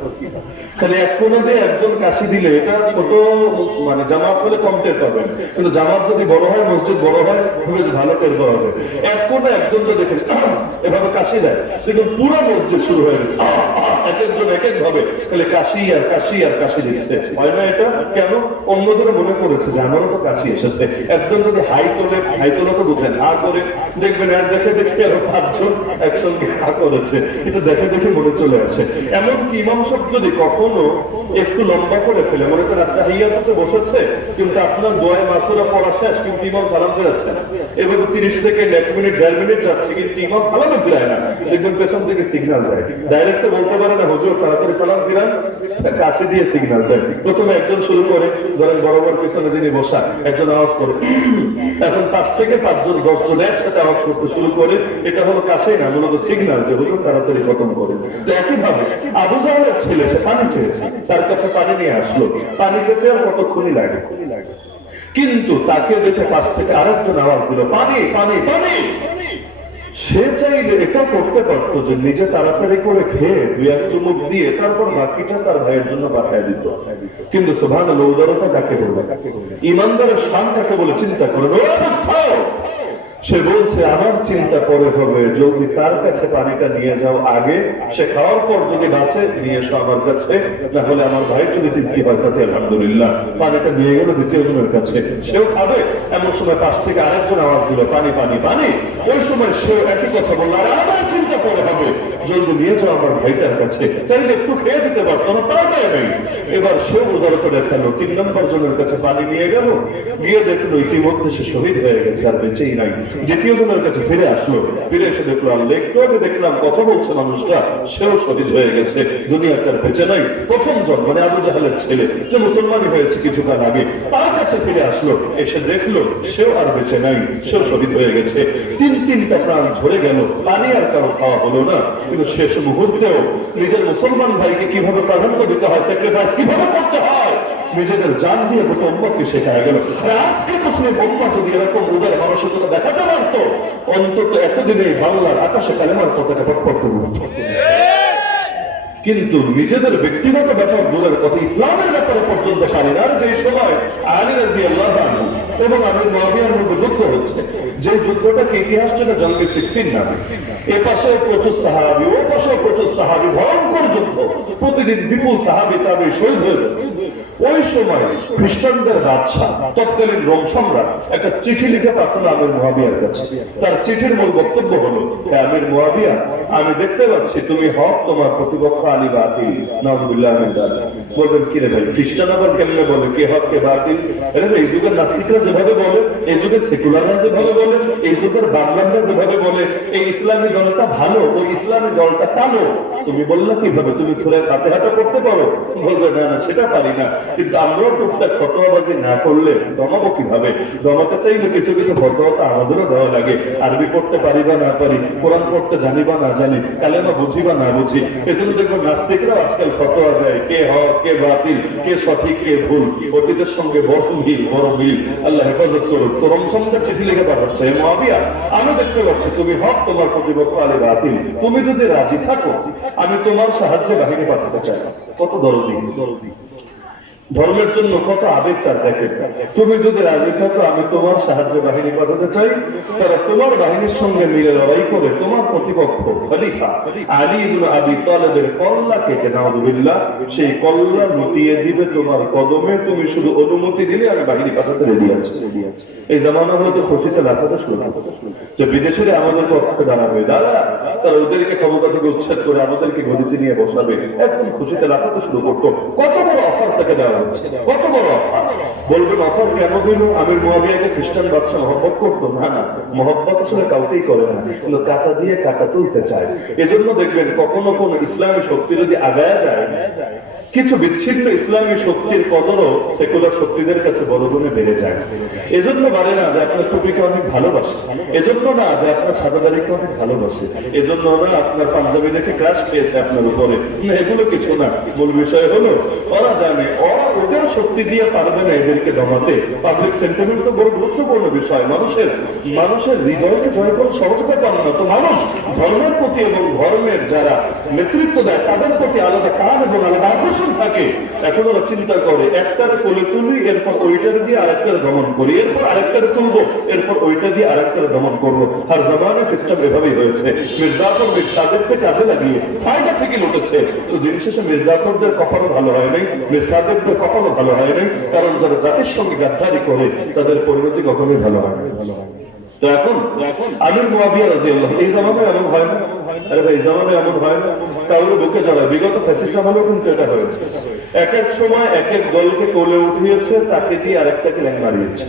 খালি এক কোণা দিয়ে একজন কাশি দিলে এটা ছোট, মানে জামাত হলে কম টের পাবেন, কিন্তু জামাত যদি বড় হয়, মসজিদ বড় হয়, ভালো টের পাওয়া যায়। এক কোণা একজন তো দেখেন এভাবে কাশি দেয়, কিন্তু পুরো মসজিদ শুরু হয়ে গেছে, এক একজন এক এক ভাবে তাহলে কাশি আর কাশি আর কাশি দিচ্ছে। হয় না এটা? কেন? অন্যদের মনে করেছে যে আমারও তো কাশি এসেছে। একজন যদি হাই তোলা তো বুঝেন, হা করে দেখবেন, আর দেখে দেখে আরো 5 জন একসঙ্গে হা করেছে, এটা দেখে দেখে মনে চলে আসে। এমনকি ইমাম সাহেব যদি কখনো একটু লম্বা করে ফেলে, মনে করেন তাহিয়াতে বসেছে, কিন্তু আপনার দোয়া মাসুরা পড়া শেষ, কিন্তু ইমাম সালাম ফেরাচ্ছে না, এভাবে 30 সেকেন্ড 1 মিনিট 1.5 মিনিট যাচ্ছে, কিন্তু ইমাম সালামে ফিরায় না। দেখবেন পেছন থেকে সিগন্যাল দেয়, ডাইরেক্ট বলতে পারে না হুজুর তাড়াতাড়ি সালাম ফিরান, কাশি দিয়ে সিগন্যাল দেয়। প্রথমে একজন শুরু করে, ধরেন বরাবর পিছনে যিনি বসা, একজন আওয়াজ করে, এখন 5 থেকে 5 জন 10 জন একসাথে আওয়াজ করতে শুরু করে। এটা হলো কাশি না, মূলত সিগন্যাল যে হুজুর তাড়াতাড়ি খতম করে। তো একইভাবে আবু জাহলের ছেলে সে পানি চেয়েছে, তার কাছে পানি নিয়ে আসলো। পানি খেতে আর কতক্ষণই লাগে, কিন্তু তাকে দেখে পাশ থেকে আরেকজন আওয়াজ দিল, পানি পানি পানি। সে চাইলে এটা করতে পারতো যে নিজে তাড়াতাড়ি করে খেয়ে 2-1 চুমুক দিয়ে তারপর বাকিটা তার ভাইয়ের জন্য পাঠিয়ে দিত। কিন্তু সুবহানাল্লাহ, উদারতা কাকে বলে? ইমানদারের শান কাকে বলে? চিন্তা করেন। সে বলছে আমার চিন্তা পরে হবে, যদি তার কাছে পানিটা নিয়ে যাও আগে, সে খাওয়ার পর যদি বাঁচে নিয়ে এসো আমার কাছে, না হলে আমার ভাই যদি তৃপ্তি হয় তাতে আলহামদুলিল্লাহ। পানিটা নিয়ে গেল দ্বিতীয় জনের কাছে, সেও খাবে। এমন সময় পাশ থেকে আরেকজন আওয়াজ দিল পানি পানি পানি। ওই সময় সেও একই কথা বললো, আর আমার চিন্তা পরে হবে, জলদি নিয়ে যাও আমার ভাইটার কাছে। চাইলে একটু খেয়ে দিতে পারতো না, তাও নেই। এবার সেও উদারতা দেখালো, 3 নম্বর জনের কাছে পানি নিয়ে গেল, গিয়ে দেখলো ইতিমধ্যে সে শহীদ হয়ে গেছে, আর বেঁচেই নাই। দ্বিতীয় জনের কাছে ফিরে আসলো, ফিরে এসে দেখলো আল্লাহ, একটু আগে দেখলাম কথা বলছে মানুষটা, সেও শহীদ হয়ে গেছে, দুনিয়াটার বেঁচে নাই। প্রথম জন মানে আবু জাহেলের ছেলে, যে মুসলমানই হয়েছে কিছুকাল আগে, তার কাছে ফিরে আসলো, এসে দেখলো সেও আর বেঁচে নাই, সেও শহীদ হয়ে গেছে। 3টা প্রাণ ঝরে গেল, পানি আর কারো খাওয়া হলো না। কিন্তু শেষ মুহূর্তেও নিজের মুসলমান ভাইকে কিভাবে প্রাধান্য দিতে হয়, স্যাক্রিফাইস কিভাবে করতে হয়, নিজেদের জান দিয়ে গোটা উম্মতকে শেখায় গেল। আর আজকে মুসলিম উম্মত যদি এরকম উদার মানসিকতা দেখাতে পারত, অন্তত এতদিনে বাংলার আকাশে কালেমার পতাকা পটপট করে উঠত। কিন্তু নিজেদের ব্যক্তিগত ব্যাপার দূরের কথা, ইসলামের ব্যাপারে পর্যন্ত পারি না। আর যে সময় আলী রাদিয়াল্লাহু আনহু এবং আমির মুআবিয়ার মধ্যে যুদ্ধ হচ্ছে, যে যুদ্ধটাকে ইতিহাস থেকে জঙ্গে সিফিন নামে, এ পাশে প্রচুর সাহাবী, ও পাশে প্রচুর সাহাবী, ভয়ঙ্কর যুদ্ধ, প্রতিদিন বিপুল সাহাবী তাবে শহীদ হয়ে যাচ্ছে। ওই সময় খ্রিস্টানদের বাদশাহ তৎকালীন রোম সম্রাট একটা চিঠি লিখে পাঠালো আমির মুআবিয়ার কাছে। তার চিঠির মূল বক্তব্য হলো, আমির মুআবিয়া, আমি দেখতে পাচ্ছি তুমি হক, তোমার প্রতিপক্ষ আলী বাতিল। নাউযুবিল্লাহি মিন যালিক। বলবেন কি রে ভাই, খ্রিস্টান আবার কেমনে বলে কে হক কে বাতিল? এই যুগের নাস্তিকরা যেভাবে বলে, এই যুগের সেকুলাররা যেভাবে বলে, এই যুগের বাংলারা যেভাবে বলে, এই ইসলামী দলটা ভালো, ওই ইসলামী দলটা কালো। তুমি বললে কিভাবে? তুমি সূরা ফাতিহাটা করতে পারো? বলবে না না সেটা পারি না। কিন্তু আমরাও টুকটাক ফতোয়াবাজি না করলে দমাবো কিভাবে? দমাতে চাইলে কিছু কিছু ফতোয়া তো আমাদেরও দেওয়া লাগে। আরবি পড়তে পারি বা না পারি, কোরআন পড়তে জানি বা না জানি, কালেমা বুঝি বা না বুঝি, এজন্য দেখবো নাস্তিকরাও আজকাল ফতোয়া দেয় কে হক কে বাতিল, কে সঠিক কে ভুল। অতীতের সঙ্গে বড় মিল, বড় মিল। আল্লাহ হেফাজত করুন। তোরম সঙ্গে চিঠি লিখে পাঠাচ্ছে, মুআবিয়া আমি দেখতে পাচ্ছি তুমি হক, তোমার প্রতিপক্ষ আলী বাতিল। তুমি যদি রাজি থাকো আমি তোমার সাহায্যে বাহিনী পাঠাতে চাই। কত দরদি, ধর্মের জন্য কত আবেগ তার দেখে। তুমি যদি রাজি থাকো আমি তোমার সাহায্য বাহিনী পাঠাতে চাই, তারা তোমার বাহিনীর সঙ্গে মিলে লড়াই করে তোমার প্রতিপক্ষ খলিফা আলী ইবনে আবি তালেবের কল্লা কেটে, নাউযুবিল্লাহ, সেই কল্লা লুটিয়ে দিবে তোমার কদমে। তুমি শুধু অনুমতি দিলে আমি বাহিনী পাঠাতে রেডি আছি। এই জামানা হলো তো খুশিতে লাফাতে শুরু যে বিদেশিরা আমাদের পক্ষে দাঁড়াবে, দাঁড়া, তারা ওদেরকে ক্ষমতা থেকে উচ্ছেদ করে আমাদেরকে গদিতে নিয়ে বসাবে, একদম খুশিতে লাফাতে শুরু করতো। কত বড় অফার তাকে দেওয়া হচ্ছে, কত বড় অফার। বলবেন অফার কেন দিল? আমির মুআবিয়াকে খ্রিস্টান বাদশা মহব্বত করতো না? না, মহব্বত আসলে কাউকেই করে না, কিন্তু কাটা দিয়ে কাটা তুলতে চায়। এজন্য দেখবেন কখনো কোন ইসলামী শক্তি যদি আগায়া যায়, কিছু বিচ্ছিন্ন ইসলামী শক্তির কদরও সেকুলার শক্তিদের কাছে বড় গুণে বেড়ে যায়। এজন্য বাড়ে না যে আপনার টুপিকে অনেক ভালোবাসে, এজন্য না যে আপনার সাদা দাড়িকে অনেক ভালোবাসে, এজন্য না আপনার পাঞ্জাবি দেখে ক্রাশ পেয়েছে আপনার উপরে, এগুলো কিছু না। মূল বিষয় হলো ওরা জানে ওরা ওদের শক্তি দিয়ে পারবে না এদেরকে দমাতে। পাবলিক সেন্টিমেন্ট তো বড় গুরুত্বপূর্ণ বিষয়। মানুষের হৃদয়কে জয় করা সহজ ব্যাপার না। তো মানুষ ধর্মের প্রতি এবং ধর্মের যারা নেতৃত্ব দেয় তাদের প্রতি আলাদা টান এবং আলাদা আকর্ষণ থাকে। এখন ওরা চিন্তা করে একটারে কোলে তুলি, এরপর ওইটার দিয়ে আরেকটারে দমন করি, এরপর আরেকটারে তুলবো, এরপর ওইটা দিয়ে আরেকটারে দমন করবো। আর জামানের সিস্টেম এভাবেই হয়েছে। মির্জাফর মির্জাদেরকে কাজে লাগিয়ে ফায়দা থেকে লুটেছে। তো দিন শেষে মির্জাফরদের কখনো ভালো হয় নাই, মির্জাদেরদের কখনো ভালো হয় নাই, কারণ যারা জাতির সঙ্গে গাদ্দারি করে তাদের পরিণতি কখনোই ভালো হয় না। তো এখন আমির মুআবিয়া রাদিয়াল্লাহু আনহু, এই জামানায় এমন হয় না? আরে ভাই, এই জামানায় এমন হয় না? কাউরে বুকে জড়ায়। বিগত ফ্যাসিস্ট আমলেও কিন্তু এটা হয়েছে। এক এক সময় এক এক দলকে কোলে উঠিয়েছে, তাকে দিয়ে আরেকটাকে ল্যাং মারিয়েছে।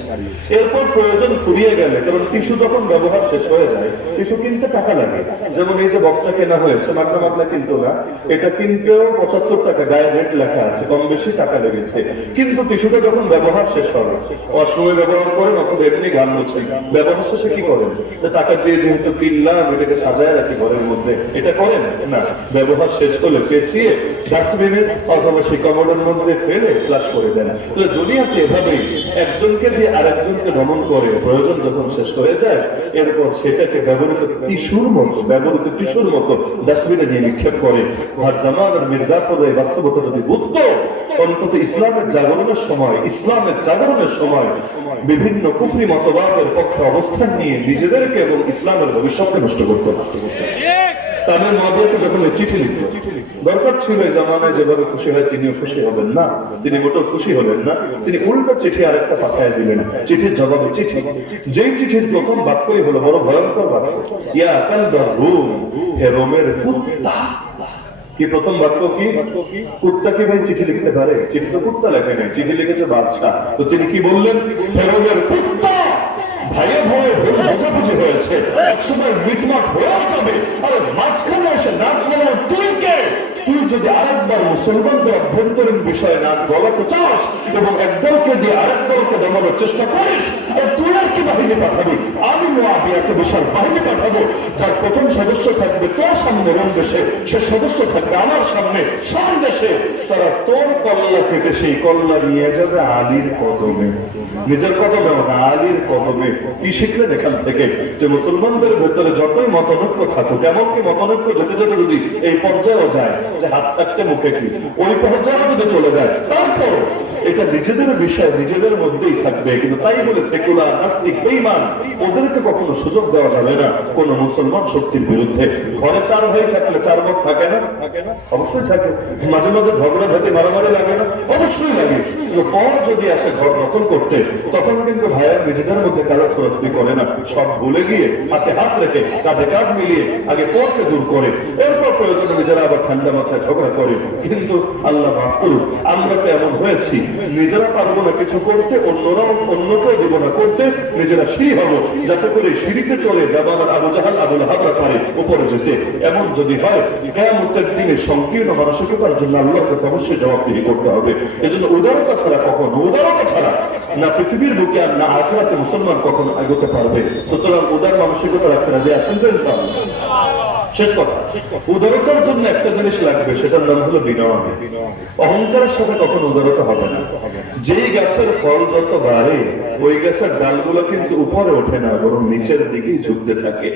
এরপর প্রয়োজন ফুরিয়ে গেলে, কারণ টিস্যু যখন ব্যবহার শেষ হয়ে যায়, টিস্যু কিনতে টাকা লাগে। যেমন এই যে বক্সটা কেনা হয়েছে, মাগনা মাগনা কিন্তু না, এটা কিনতেও 75 টাকা, গায়ে রেট লেখা আছে, কম বেশি টাকা লেগেছে। কিন্তু টিস্যুটা যখন ব্যবহার শেষ হবে, অসময় ব্যবহার করেন অথবা এমনি গান মোছেন, ব্যবহার শেষে কি করেন? টাকা দিয়ে যেহেতু কিনলাম, এটাকে সাজায় রাখি ঘরের মধ্যে, এটা করেন না। ব্যবহার শেষ হলে পেঁচিয়ে ডাস্টবিনে অথবা সেই কমোডের মধ্যে ফেলে ফ্লাশ করে দেন। তো দুনিয়াতে এভাবেই একজনকে দিয়ে আরেকজনকে দমন করে, প্রয়োজন যখন শেষ হয়ে যায় এরপর সেটাকে ব্যবহৃত টিস্যুর মতো ডাস্টবিনে নিয়ে নিক্ষেপ করে। আর জামান আর মির্জাফর এই বাস্তবতা যদি বুঝতো, অন্তত ইসলামের জাগরণের সময় বিভিন্ন কুফরি মতবাদের পক্ষে অবস্থান নিয়ে নিজেদেরকে এবং ইসলামের ভবিষ্যৎকে নষ্ট করতে তাদের মহাদেবকে যখন চিঠি লিখল, দরকার ছিল এই জামানায় যেভাবে খুশি হয় তিনিও খুশি হবেন না, তিনি মোটেও খুশি হলেন না। তিনি উল্টা চিঠি আরেকটা পাঠায় দিলেন, চিঠির জবাবে চিঠি। যেই চিঠির প্রথম বাক্যই হলো বড় ভয়ঙ্কর বাক্য, ইয়া কালবা রুম, হে রোমের কুত্তা। কি প্রথম বাক্য কি? কুত্তা কি ভাই চিঠি লিখতে পারে? চিঠি তো কুত্তা লেখে নাই, চিঠি লিখেছে বাদশা। তো তিনি কি বললেন? হে রোমের কুত্তা, ভাইয়ে ভয়ে ভুল বোঝাবুঝি হয়েছে, একসময় মিটমাট হয়েও যাবে। আর মাঝখানে এসে নাক গলানো তুই কে? তুই যদি আরেকবার মুসলমানদের অভ্যন্তরীণ বিষয়ে নাক গলাতে চাস এবং একদলকে দিয়ে আরেক দলকে দমানোর চেষ্টা করিস, আর তুই আর কি বাহিনী পাঠাবি? আমি মুআবিয়াকে বিশাল বাহিনী পাঠাবো, যার প্রথম সদস্য থাকবে তোর সামনে রোম দেশে, সে সদস্য থাকবে আমার সামনে শাম দেশে। তারা তোর কল্লা কেটে সেই কল্লা নিয়ে যাবে আলীর কদমে, নিজের কদমে না আলীর কদমে। কি শিখলেন এখান থেকে? যে মুসলমানদের ভেতরে যতই মতনৈক্য থাকুক, এমনকি মতনৈক্য যেতে যেতে যদি এই পর্যায়েও যায় যে হাত থাকতে মুখে কি, ওই পর্যায়ে যদি চলে যায়, তারপর এটা নিজেদের বিষয় নিজেদের মধ্যেই থাকবে। কিন্তু তাই বলে সেকুলার নাস্তিক বেঈমান ওদেরকে কখনো সুযোগ দেওয়া যাবে না কোন মুসলমান শক্তির বিরুদ্ধে। ঘরে চার ভাই থাকলে চার মত থাকে না? অবশ্যই থাকে। মাঝে মাঝে ঝগড়া ঝাঁটি মারামারি লাগে না? অবশ্যই লাগে। পর যদি আসে ঘর দখল করতে, তখন কিন্তু ভাইয়ের নিজেদের মধ্যে কারো ছোড়াছুড়ি করে না, সব ভুলে গিয়ে হাতে হাত রেখে কাঁধে কাঁধ মিলিয়ে আগে পরকে দূর করে, এরপর প্রয়োজনে নিজেরা আবার ঠান্ডা মাথায় ঝগড়া করে। কিন্তু আল্লাহ মাফ করুন, আমরা তো এমন হয়েছি, নিজেরা পারবো না কিছু করতে, অন্যকেও দেবো না করতে, নিজেরা সিঁড়ি হবো, যাতে করে সিঁড়িতে চলে জাবান আবু জাহাল আবু লাহাবরা পারে উপরে যেতে। এমন যদি হয়, কিয়ামতের দিনে সংকীর্ণ মানসিকতার জন্য আল্লাহকে অবশ্যই জবাবদিহি করতে হবে। এজন্য উদারতা ছাড়া না পৃথিবীর বুকে আর না আখিরাতে মুসলমান কখনো এগোতে পারবে। সুতরাং উদার মানসিকতা রাখতে রাজি আছেন তো ইনশাআল্লাহ? শেষ কথা, উদারতার জন্য একটা জিনিস লাগবে, সেটার নাম হলো বিনয়। অহংকারের সাথে কখনো উদারতা হবে না। যেই গাছের ফল যত বাড়ে, ওই গাছের ডালগুলো কিন্তু উপরে ওঠে না, বরং নিচের দিকেই ঝুঁকতে থাকে।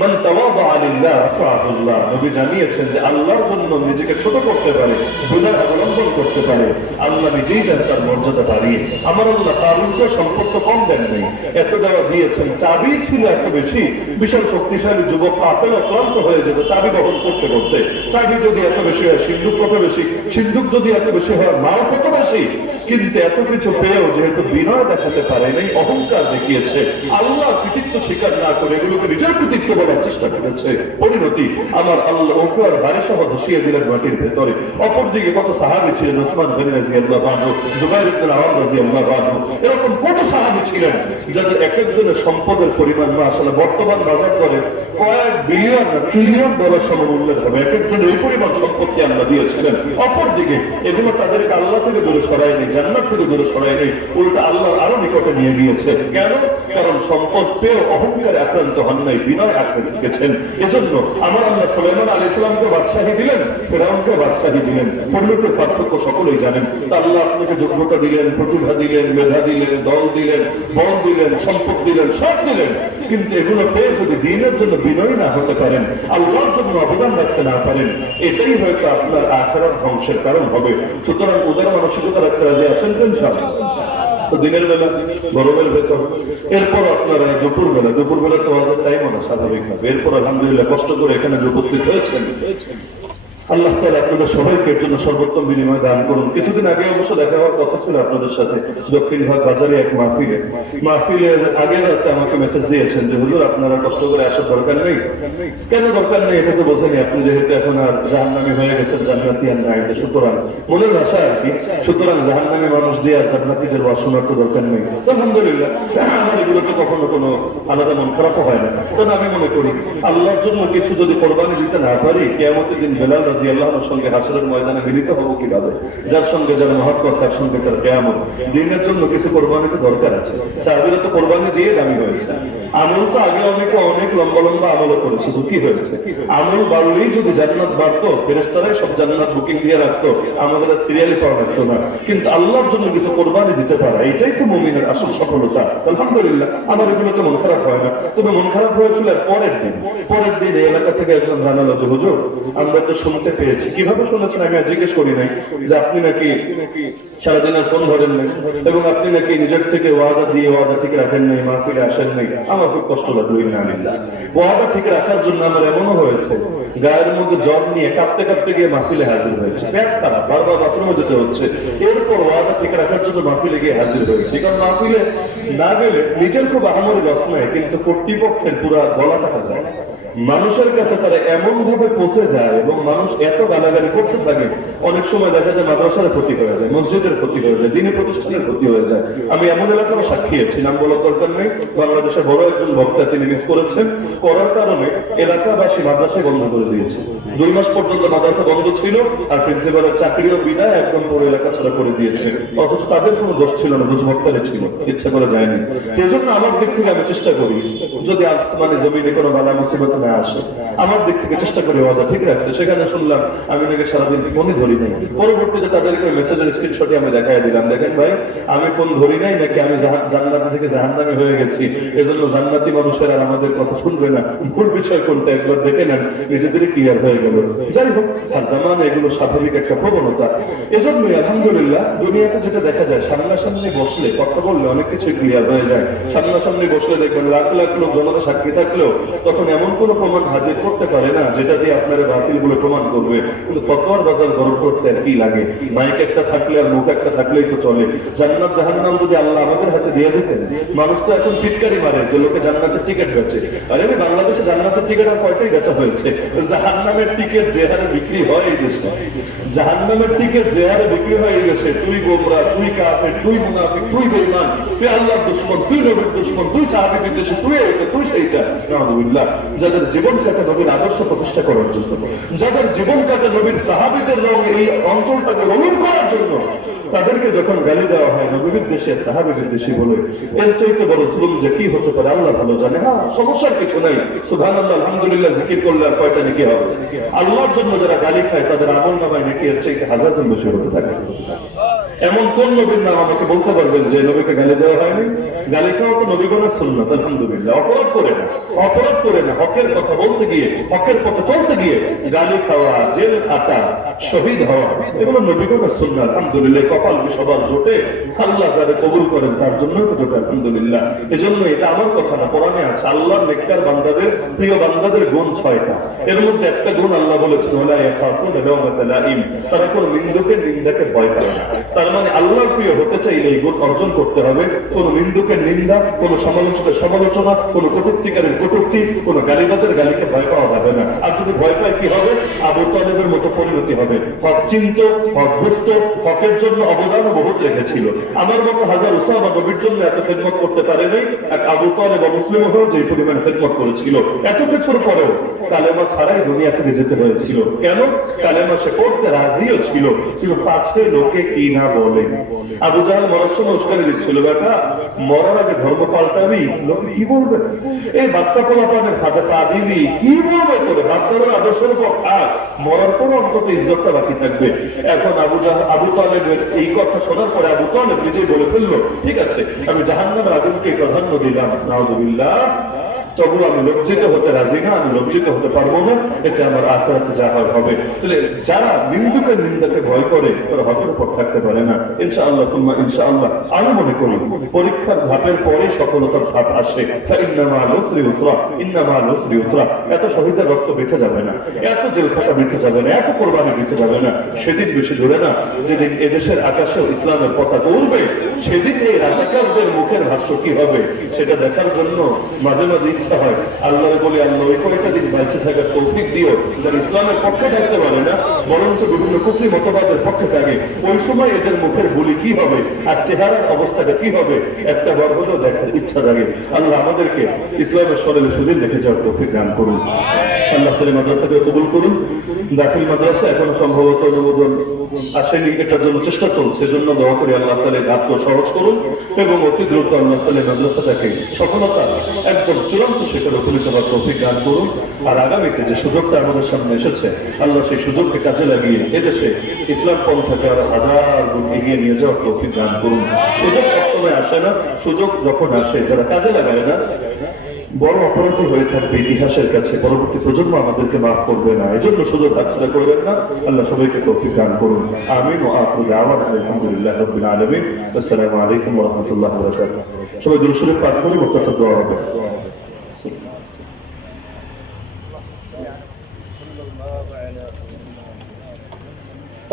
মান তাওয়াদা লিল্লাহ রাফাহুল্লাহ, নবী জানিয়েছেন যে আল্লাহর জন্য নিজেকে ছোট করতে পারে, বিনয় অবলম্বন করতে পারে, আল্লাহ নিজেই দেন তার মর্যাদা বাড়িয়ে। আমার আল্লাহ কারুনকে সম্পদ কম দেন নেই, এত দেওয়া দিয়েছেন। চাবি ছিল এত বেশি, বিশাল শক্তিশালী যুবক কাফেলা ক্লান্ত হয়ে যেত চাবি বহন করতে করতে। চাবি যদি এত বেশি হয়, সিন্ধুক কত বেশি, সিন্ধুক যদি এত বেশি হয়, মাও কত বেশি। কিন্তু এত কিছু পেয়েও যেহেতু বিনয় দেখাতে পারে নাই, অহংকার দেখিয়েছে, আল্লাহ কৃতিত্ব স্বীকার না করে এগুলোকে নিজের কৃতিত্ব বলার চেষ্টা করেছে, পরিণতি আমার আল্লাহ ওকে আর বাড়ি সহ ধসিয়ে দিলেন মাটির ভেতরে। অপরদিকে কত সাহাবী ছিলেন, ওসমান গনি রাদিয়াল্লাহু আনহু, জুবাইর ইবনে আওয়াম রাদিয়াল্লাহু আনহু, এরকম কত সাহাবী ছিলেন যাদের এক একজনের সম্পদের পরিমাণ আসলে বর্তমান বাজার দরে কয়েক বিলিয়ন ট্রিলিয়ন ডলার সমমূল্যের হবে। এক একজনের এই পরিমাণ সম্পত্তি আল্লাহ দিয়েছিলেন। অপরদিকে এগুলো তাদেরকে আল্লাহ থেকে দূরে সরায়নি, জান্নাত থেকে দূরে সরায়নি, উল্টা আল্লাহর আরো নিকটে নিয়ে গিয়েছে। কেন? কারণ সম্পদ পেয়েও অহংকারে আক্রান্ত হন নাই, বিনয় আক্রান্ত গেছেন। এজন্য আমার আল্লাহ সুলাইমান আলাইহিস সালামকে বাদশাহী দিলেন, ফিরআউনকে বাদশাহী দিলেন। পরিণতির পার্থক্য সকলেই জানেন। তা আল্লাহ আপনাকে যোগ্যতা দিলেন, প্রতিভা দিলেন, মেধা দিলেন, দল দিলেন, বল দিলেন, সম্পদ দিলেন, সব দিলেন। কিন্তু এগুলো পেয়ে যদি দিনের জন্য বিনয়ী না হতে পারেন, আল্লাহর জন্য অবদান রাখতে না পারেন, এটাই হয়তো আপনার আখিরাত ধ্বংসের কারণ হবে। সুতরাং উদার মানসিকতা রাখতে রাজি আছেন তো ইনশাআল্লাহ? তো দিনের বেলা গরমের ভেতর, এরপর আপনারা দুপুর বেলা তো ওয়াজের টাইম না স্বাভাবিকভাবে, এরপর আলহামদুলিল্লাহ কষ্ট করে এখানে যে উপস্থিত হয়েছেন, আল্লাহ তাআলা আপনাদের সবাইকে এর জন্য সর্বোত্তম বিনিময় দান করুন। কিছুদিন আগে অবশ্য দেখা হওয়ার কথা ছিল আপনাদের সাথে দক্ষিণভাগ বাজারে এক মাহফিলের আগের রাতে আমাকে মেসেজ দিয়েছেন যে হুজুর আপনারা কষ্ট করে আসার দরকার নেই। কেন দরকার নেই এটা তো বোঝেনি, আপনি যেহেতু এখন আর জাহান্নামী হয়ে গেছেন, জান্নাতি আর নাই, সুতরাং মনের ভাষা আর কি, সুতরাং জাহান্নামী মানুষ দিয়ে আর জান্নাতীদের ওয়াজ শোনার তো দরকার নেই। আলহামদুলিল্লাহ আমার এগুলোতে কখনো কোনো আলাদা মন খারাপও হয় না। কারণ আমি মনে করি আল্লাহর জন্য কিছু যদি কোরবানি দিতে না পারি, কিয়ামতের দিন বেলাল রাদিয়াল্লাহু আনহুর সঙ্গে হাসরের ময়দানে মিলিত হব কিভাবে? যার সঙ্গে যার মহব্বত, তার সঙ্গে তার কিয়ামত। দিনের জন্য কিছু কোরবানি তো দরকার আছে। সাহাবীরা তো কোরবানি দিয়ে দামি হয়েছে। আমল তো আগে অনেক লম্বা লম্বা আমলও করেছে, তো কি হয়েছে? আমল বাড়লেই যদি জান্নাত বাড়তো, ফেরেশতারাই সব জান্নাত বুকিং দিয়ে রাখতো, আমাদের সিরিয়ালি পাওয়া লাগতো না। কিন্তু আল্লাহর জন্য কিছু কোরবানি দিতে পারা, এটাই তো মুমিনের আসল সফলতা। আলহামদুলিল্লাহ, আমার এগুলো তো মন খারাপ হয় না। তবে মন খারাপ হয়েছিল পরের দিন এই এলাকা থেকে একজন জানালো যে হুজুর, আমরা তো শুনতে পেয়েছি। কিভাবে শুনেছেন আমি আর জিজ্ঞেস করি নাই, যে আপনি নাকি সারাদিনের ফোন ধরেন নাই এবং আপনি নাকি নিজের থেকে ওয়াদা দিয়ে ওয়াদা ঠিক রাখেন নাই, মাহফিলে আসেন নাই। আমার খুব কষ্ট লাগলো। ওয়াদা ঠিক রাখার জন্য আমার এমনও হয়েছে, গায়ের মধ্যে জ্বর নিয়ে কাঁপতে কাঁপতে গিয়ে মাহফিলে হাজির হয়েছে, পেট খারাপ, বারবার বাথরুমে যেতে হচ্ছে, এরপর ওয়াদা ঠিক রাখার জন্য মাহফিলে গিয়ে হাজির হয়েছে। কারণ মাহফিলে না গেলে নিজের খুব আহামরি লস নাই, কিন্তু কর্তৃপক্ষের পুরা গলা কাটা যায়। মানুষের কাছে তারা এমন ভাবে পৌঁছে যায় এবং মানুষ এত গালাগালি করতে থাকে, অনেক সময় দেখা যায় মাদ্রাসার ক্ষতি হয়ে যায়, মসজিদের ক্ষতি হয়ে যায়, দিনী প্রতিষ্ঠানের ক্ষতি হয়ে যায়। আমি এমন এলাকার সাক্ষী আছি, নাম বলার দরকার নেই, বাংলাদেশের বড় একজন বক্তা, তিনি মিস করেছেন। করার কারণে এলাকাবাসী মাদ্রাসায় বন্ধ করে দিয়েছে। 2 মাস পর্যন্ত মাদ্রাসা বন্ধ ছিল, আর প্রিন্সিপালের চাকরিও বিদায় একদম পুরো এলাকা ছাড়া করে দিয়েছে। অথচ তাদের কোনো দোষ ছিল না, দোষ বক্তারে ছিল, ইচ্ছা করে যায়নি। এই জন্য আমার দিক থেকে আমি চেষ্টা করি, যদি আসমানে জমিনে কোনো বালা মুসিবত না আসে, আমার দিক থেকে চেষ্টা করি ওয়াদা ঠিক রাখতে। সেখানে শুনলাম আমি নাকি সারাদিন ফোনই ধরি নাই। পরবর্তীতে তাদেরকে মেসেজের স্ক্রিনশটে আমি দেখাই দিলাম, দেখেন ভাই, আমি ফোন ধরি নাই নাকি আমি জান্নাতি থেকে জাহান্নামী হয়ে গেছি, এজন্য জান্নাতি মানুষের আর আমাদের কথা শুনবে না। মূল বিষয় কোনটা একবার দেখে নেন, নিজেদেরই ক্লিয়ার হয়ে গেল। যাই হোক, আর জামানে এগুলো স্বাভাবিক একটা প্রবণতা। এজন্যই আলহামদুলিল্লাহ দুনিয়াতে যেটা দেখা যায়, সামনাসামনি বসলে কথা বললে অনেক কিছু ক্লিয়ার হয়ে যায়। সামনাসামনি বসলে দেখবেন লাখ লাখ লোক জনতা সাক্ষী থাকলেও তখন এমন কোন প্রমাণ হাজির করতে পারে না যেটা দিয়ে আপনারা বাতিল বলে প্রমাণ করবে। কিন্তু ফতোয়ার বাজার গরম করতে আর কি লাগে? মাইক একটা থাকলে আর মুখ একটা থাকলেই তো চলে। জান্নাত জাহান্নাম যদি আল্লাহ আমাদের হাতে দিয়ে দিতেন, মানুষ তো এখন পিটকারি মারে যে লোকে জান্নাতের টিকিট বেচে। আরে বাংলাদেশে জান্নাতের টিকিট আর কয়টাই বেচা হয়েছে? জাহান্নামের টিকিট যে হারে বিক্রি হয় এই দেশে, জাহান্নামের টিকিট যে হারে বিক্রি হয় এই দেশে, তুই গোমরা, তুই কাফের, তুই মুনাফিক, তুই বেঈমান, তুই আল্লাহর দুশমন, তুই নবীর দুশমন, তুই সাহাবী বিদ্বেষী, তুই এইটা, তুই সেইটা। নাউযুবিল্লাহ। যাদের জীবন কাটে নবীর আদর্শ প্রতিষ্ঠা করার জন্য, যাদের জীবন কাটে নবীর সাহাবীদের রঙে এই অঞ্চলটাকে রঙিন করার জন্য, তাদেরকে যখন গালি দেওয়া হয় নবীর দেশে সাহাবীদের দেশে বলে, এর চাইতে বড় জুলুম যে কি হতে পারে আল্লাহ ভালো জানে। হ্যাঁ, সমস্যার কিছু নাই, সুবহানাল্লাহ আলহামদুলিল্লাহ জিকির করলে আর কয়টা নেকি হবে? আল্লাহর জন্য যারা গালি খায় তাদের আমল নামায় নাকি এর চাইতে 1000 গুণ বেশি হতে থাকে। এমন কোন নবীর নাম আমাকে বলতে পারবেন যে নবীকে গালি দেওয়া হয়নি? গালি খাওয়া তো নবীগণের সুন্নাত আলহামদুলিল্লাহ। অপরাধ করে না, হকের কথা বলতে গিয়ে, হকের পথে চলতে গিয়ে গালি খাওয়া, জেল খাটা, শহীদ হওয়া, এগুলো নবীগণের সুন্নাত আলহামদুলিল্লাহ। কপাল কি সবার জোটে? আল্লাহ যারা কবুল করেন তার জন্য তো জোটে আলহামদুলিল্লাহ। এজন্য এটা আমার কথা না, কোরআনে আছে আল্লাহর নেককার বান্দাদের, প্রিয় বান্দাদের গুণ 6টা। এর মধ্যে একটা গুণ আল্লাহ বলেছেন, ওয়ালা ইয়াখাফুনা লাওমাতা লাইম, তারা কোন নিন্দুকের নিন্দাকে ভয় পায় না। তার মানে আল্লাহর প্রিয় হতে চাইলে এই গুণ অর্জন করতে হবে। কোন নিন্দুকের নিন্দা, কোন সমালোচকের সমালোচনা, কোন কটূক্তিকারের কটূক্তি, কোন গালিবাজের গালিকে ভয় পাওয়া যাবে না। আর যদি ভয় পায় কি হবে? আবু তালেবের মতো পরিণতি হবে। হক চিন্ত, হক বুঝত, হকের জন্য অবদান বহুত রেখেছিল। আমার মতো হাজার উসামা নবীর জন্য এত খেদমত করতে পারে নাই, এক আবু তালেব মুসলিম হয়েও যে পরিমাণ খেদমত করেছিল। এত কিছুর পরেও কালেমা ছাড়াই দুনিয়া থেকে যেতে হয়েছিল। কেন? কালেমা সে করতে রাজিও ছিল, পাছে লোকে কি না বলে। আবু জাহেল মরার সময় উস্কানি দিচ্ছিল, বেটা মরার আগে ধর্ম পাল্টাবি, লোকে কি বলবে? এই বাচ্চা পোলাপানের হাতে পা দিবি, কি বলবে তোরে? বাচ্চাদের আদর্শের উপর থাক, মরার পর অন্তত ইজ্জতটা বাকি থাকবে। এখন আবু তালেবের এই কথা শোনার পরে আবু তালেব নিজেই বলে ফেললো, ঠিক আছে আমি জাহান্নামের আগুনকে প্রাধান্য দিলাম, নাউযুবিল্লাহ, তবু আমি লজ্জিত হতে রাজি না, আমি লজ্জিত হতে পারবো না, এতে আমার আখিরাতে যা হয় হবে। তাহলে যারা নিন্দুকের নিন্দাকে ভয় করে তারা হকের উপর থাকতে পারে না। ইনশাআল্লাহ সুম্মা ইনশাআল্লাহ আমি মনে করি পরীক্ষার ধাপের পরে সফলতার ধাপ আসে। ফাইন্না মা'আল উসরি ইউসরা, ইন্না মা'আল উসরি ইউসরা। এত শহীদের রক্ত বেঁচে যাবে না, এত জেলখাটা বেঁচে যাবে না, এত কোরবানি বেঁচে যাবে না। সেদিন বেশি জোরে না, যেদিন এদেশের আকাশেও ইসলামের পতাকা উড়বে, সেদিন এই রাজাকারদের মুখের ভাষ্য কি হবে সেটা দেখার জন্য মাঝে মাঝে ইচ্ছা হয় আল্লাহ বলি, আল্লাহ ওই কয়েকটা দিন বাঁচে থাকার তৌফিক দিও যারা ইসলামের পক্ষে থাকতে পারে না, বরঞ্চ বিভিন্ন কুফরি মতবাদের পক্ষে থাকে। ওই সময় এদের মুখের বলি কি হবে আর চেহারার অবস্থাটা কি হবে একটা বার হলেও দেখার ইচ্ছা জাগে। আল্লাহ আমাদেরকে ইসলামের সরলে সুদিন দেখে যাওয়ার তৌফিক দান করুন। আল্লাহ তাআলা মাদ্রাসাকে কবুল করুন। দাখিল মাদ্রাসা এখনো সম্ভবত অনুমোদন আসেনি, এটার জন্য চেষ্টা চলছে, সেজন্য দোয়া করি আল্লাহ তাআলা ধাপকে সহজ করুন এবং অতি দ্রুত আল্লাহ তাআলা মাদ্রাসাটাকে সফলতা একদম চূড়ান্ত শিখরে উপনীত হওয়ার তৌফিক দান করুন। আর আগামীতে যে সুযোগটা আমাদের সামনে এসেছে, আল্লাহ সেই সুযোগকে কাজে লাগিয়ে এদেশে ইসলাম পন্থাকে আরো হাজার গুণ এগিয়ে নিয়ে যাওয়ার তৌফিক দান করুন। সুযোগ সবসময় আসে না, সুযোগ যখন আসে যারা কাজে লাগায় না বড় অপরাধী হয়ে থাকবে ইতিহাসের কাছে, পরবর্তী প্রজন্ম আমাদেরকে মাফ করবে না। এজন্য সুযোগ হাতছাড়া করবেন না। আল্লাহ সবাইকে তৌফিক দান করুন। আমিন ওয়া আখিরু দাওয়ানা আলহামদুলিল্লাহি রাব্বিল আলামিন। আসসালামু আলাইকুম ওয়া রাহমাতুল্লাহি ওয়া বারাকাতুহু। সবাই দুরূদ শরীফ পাঠ করে মুক্তাসার দোয়া হবে।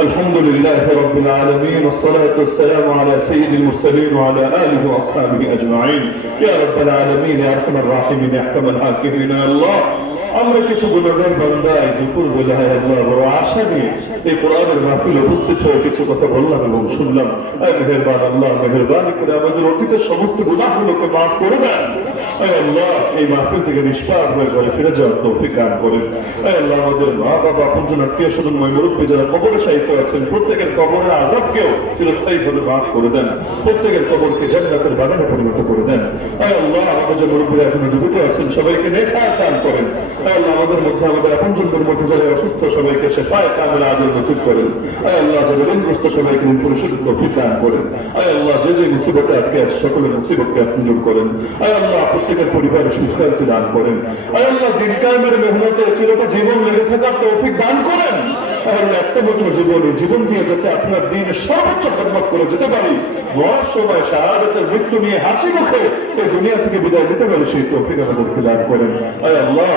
الحمد لله رب العالمين والصلاة والسلام على سيد المرسلين وعلى آله وأصحابه أجمعين يا رب العالمين يا أرحم الراحمين يا أحكم الحاكمين يا الله আমরা কিছু গুণাগার বান্দা দুপুর বেলায় আল্লাহ বড় আশা নিয়ে এই কোরআনের মাহফিলে উপস্থিত হয়ে কিছু কথা বললাম এবং শুনলাম। মেহেরবান আল্লাহ, মেহেরবানি করে আমাদের অতীতের সমস্ত গুনাহগুলোকে মাফ করে দেন। আল্লাহ এই মাহফিল থেকে নিষ্পাপ হয়ে ঘরে ফিরে যাওয়ার তৌফিক দান করেন। আল্লাহ আমাদের মা বাবা, আপনজন, আত্মীয় স্বজন, মুরব্বী যারা কবরে শায়িত আছেন, প্রত্যেকের কবরের আযাবকেও চিরস্থায়ীভাবে মাফ করে দেন। প্রত্যেকের কবরকে জান্নাতের বাগানে পরিণত করে দেন। আল্লাহ আমাদের যে মুরব্বীরা এখনো জীবিত আছেন সবাইকে নেক হায়াত দান করেন। আল্লাহ আমাদের মধ্যে, আমাদের আপনজনদের মধ্যে যারা অসুস্থ সবাইকে শিফায়ে কামিলা আজল নসিব করেন। আল্লাহ যারা ঋণগ্রস্ত সবাইকে ঋণ পরিশোধ তৌফিক দান করেন। আল্লাহ যে যে মুসিবতে আটকে আছে সকলের মুসিবতকে আপনি দূর করেন। আল্লাহ প্রত্যেকের পরিবারে সুখ শান্তি দান করেন। আল্লাহ দিন কায়েমের মেহনতে চিরটা জীবন লেগে থাকার তৌফিক দান করেন। একটা মাত্র জীবনে জীবন দিয়ে যাতে আপনার দিনের সর্বোচ্চ খেদমত করে যেতে পারি, মরার সময় শাহাদাতের মৃত্যু নিয়ে হাসি মুখে এই দুনিয়া থেকে বিদায় নিতে পারি, সেই তৌফিক আমাদেরকে দান করেন। আল্লাহ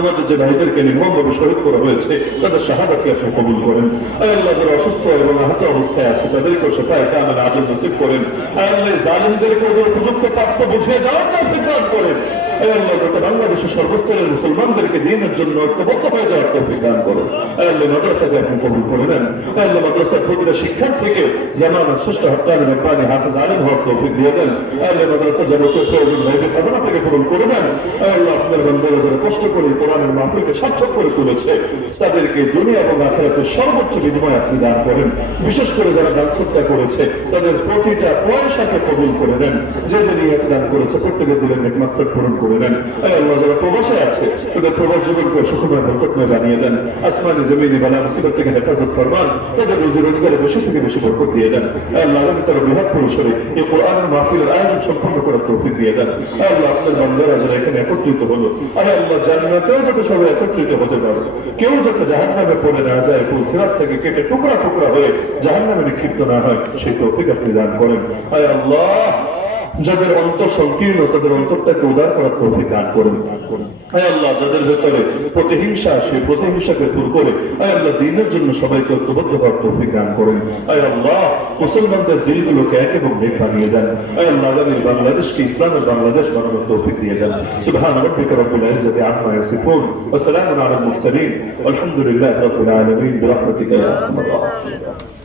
আমাদের যে ভাইদেরকে নির্মমভাবে শহীদ করা হয়েছে তাদের শাহাদাতকে আপনি কবুল করেন। আল্লাহ যারা অসুস্থ এবং আহত অবস্থায় আছে তাদেরকে শিফায়ে কামিলা আজল নসিব করেন। আল্লাহ জালিমদেরকে ওদের উপযুক্ত প্রাপ্ত বুঝিয়ে দেওয়ার তৌফিক দান করেন। আল্লাহ গোটা বাংলাদেশের সর্বস্তরের মুসলমানদেরকে দ্বীনের জন্য ঐক্যবদ্ধ হয়ে যাওয়ার তৌফিক দান করুন। আল্লাহ মাদ্রাসাকে আপনি কবুল করে নেন। আল্লাহ মাদ্রাসার প্রতিটা শিক্ষার্থীকে জামানার শ্রেষ্ঠ হক্কানি রব্বানি হাফেজ আলিম হওয়ার তৌফিক দিয়ে দেন। আল্লাহ মাদ্রাসা যাবতীয় প্রয়োজন গায়বী খাজানা থেকে পূরণ করে দেন। আল্লাহ আপনার বান্দারা যারা কষ্ট করে কোরআনের মাহফিলকে সার্থক করে তুলেছে তাদেরকে দুনিয়া এবং আখিরাতের সর্বোচ্চ বিনিময় আপনি দান করেন। বিশেষ করে যারা দান সদকা করেছে তাদের প্রতিটা পয়সাকে কবুল করে নেন। যে যে নিয়ত দান করেছে প্রত্যেকের দিলের নেক মাকসাদ পূরণ করে নেন। আল্লাহ যারা প্রবাসে আছে তাদের প্রবাস জীবনকে সুখময় বরকতময় বানিয়ে দেন। আসমানি জমিনি বালা মুসিবত থেকে হেফাজত ফরমান। তাদের রুজি রোজগারে বেশি থেকে বেশি বরকত দিয়ে দেন। আল্লাহ আগামী তারা বৃহৎ পরিসরে এই কোরআনের মাহফিলের আয়োজন সম্পন্ন করার তৌফিক দিয়ে দেন। আল্লাহ আপনার বান্দারা যারা এখানে একত্রিত হলো, আরে আল্লাহ জান্নাতেও যাতে সবাই একত্রিত হতে পারে, কেউ যাতে জাহান্নামে পড়ে না যায়, সিরাত থেকে কেটে টুকরা টুকরা হয়ে জাহান্নামে নিক্ষিপ্ত না হয়, সেই তৌফিক আপনি দান করেন। আয় আল্লাহ যাদের অন্তর সংকীর্ণ তাদের অন্তরটাকে উদার করার তৌফিক দান করেন। আয় আল্লাহ যাদের ভেতরে প্রতিহিংসা, সেই প্রতিহিংসাকে দূর করে আয় আল্লাহ দ্বীনের জন্য সবাইকে ঐক্যবদ্ধ হওয়ার তৌফিক দান করেন। আয় আল্লাহ মুসলমানদের দিলগুলোকে এক এবং নেক বানিয়ে দেন। আয় আল্লাহ আগামী বাংলাদেশকে ইসলামের বাংলাদেশ বানানোর তৌফিক দিয়ে দেন। সুবহান রাব্বিকা রাব্বিল ইজ্জাতি আম্মা ইয়াসিফুন ওয়া সালামুন আলাল মুরসালিন ওয়ালহামদুলিল্লাহি রাব্বিল আলামিন বিরহমাতিকা ইয়া আরহামার রাহিমিন।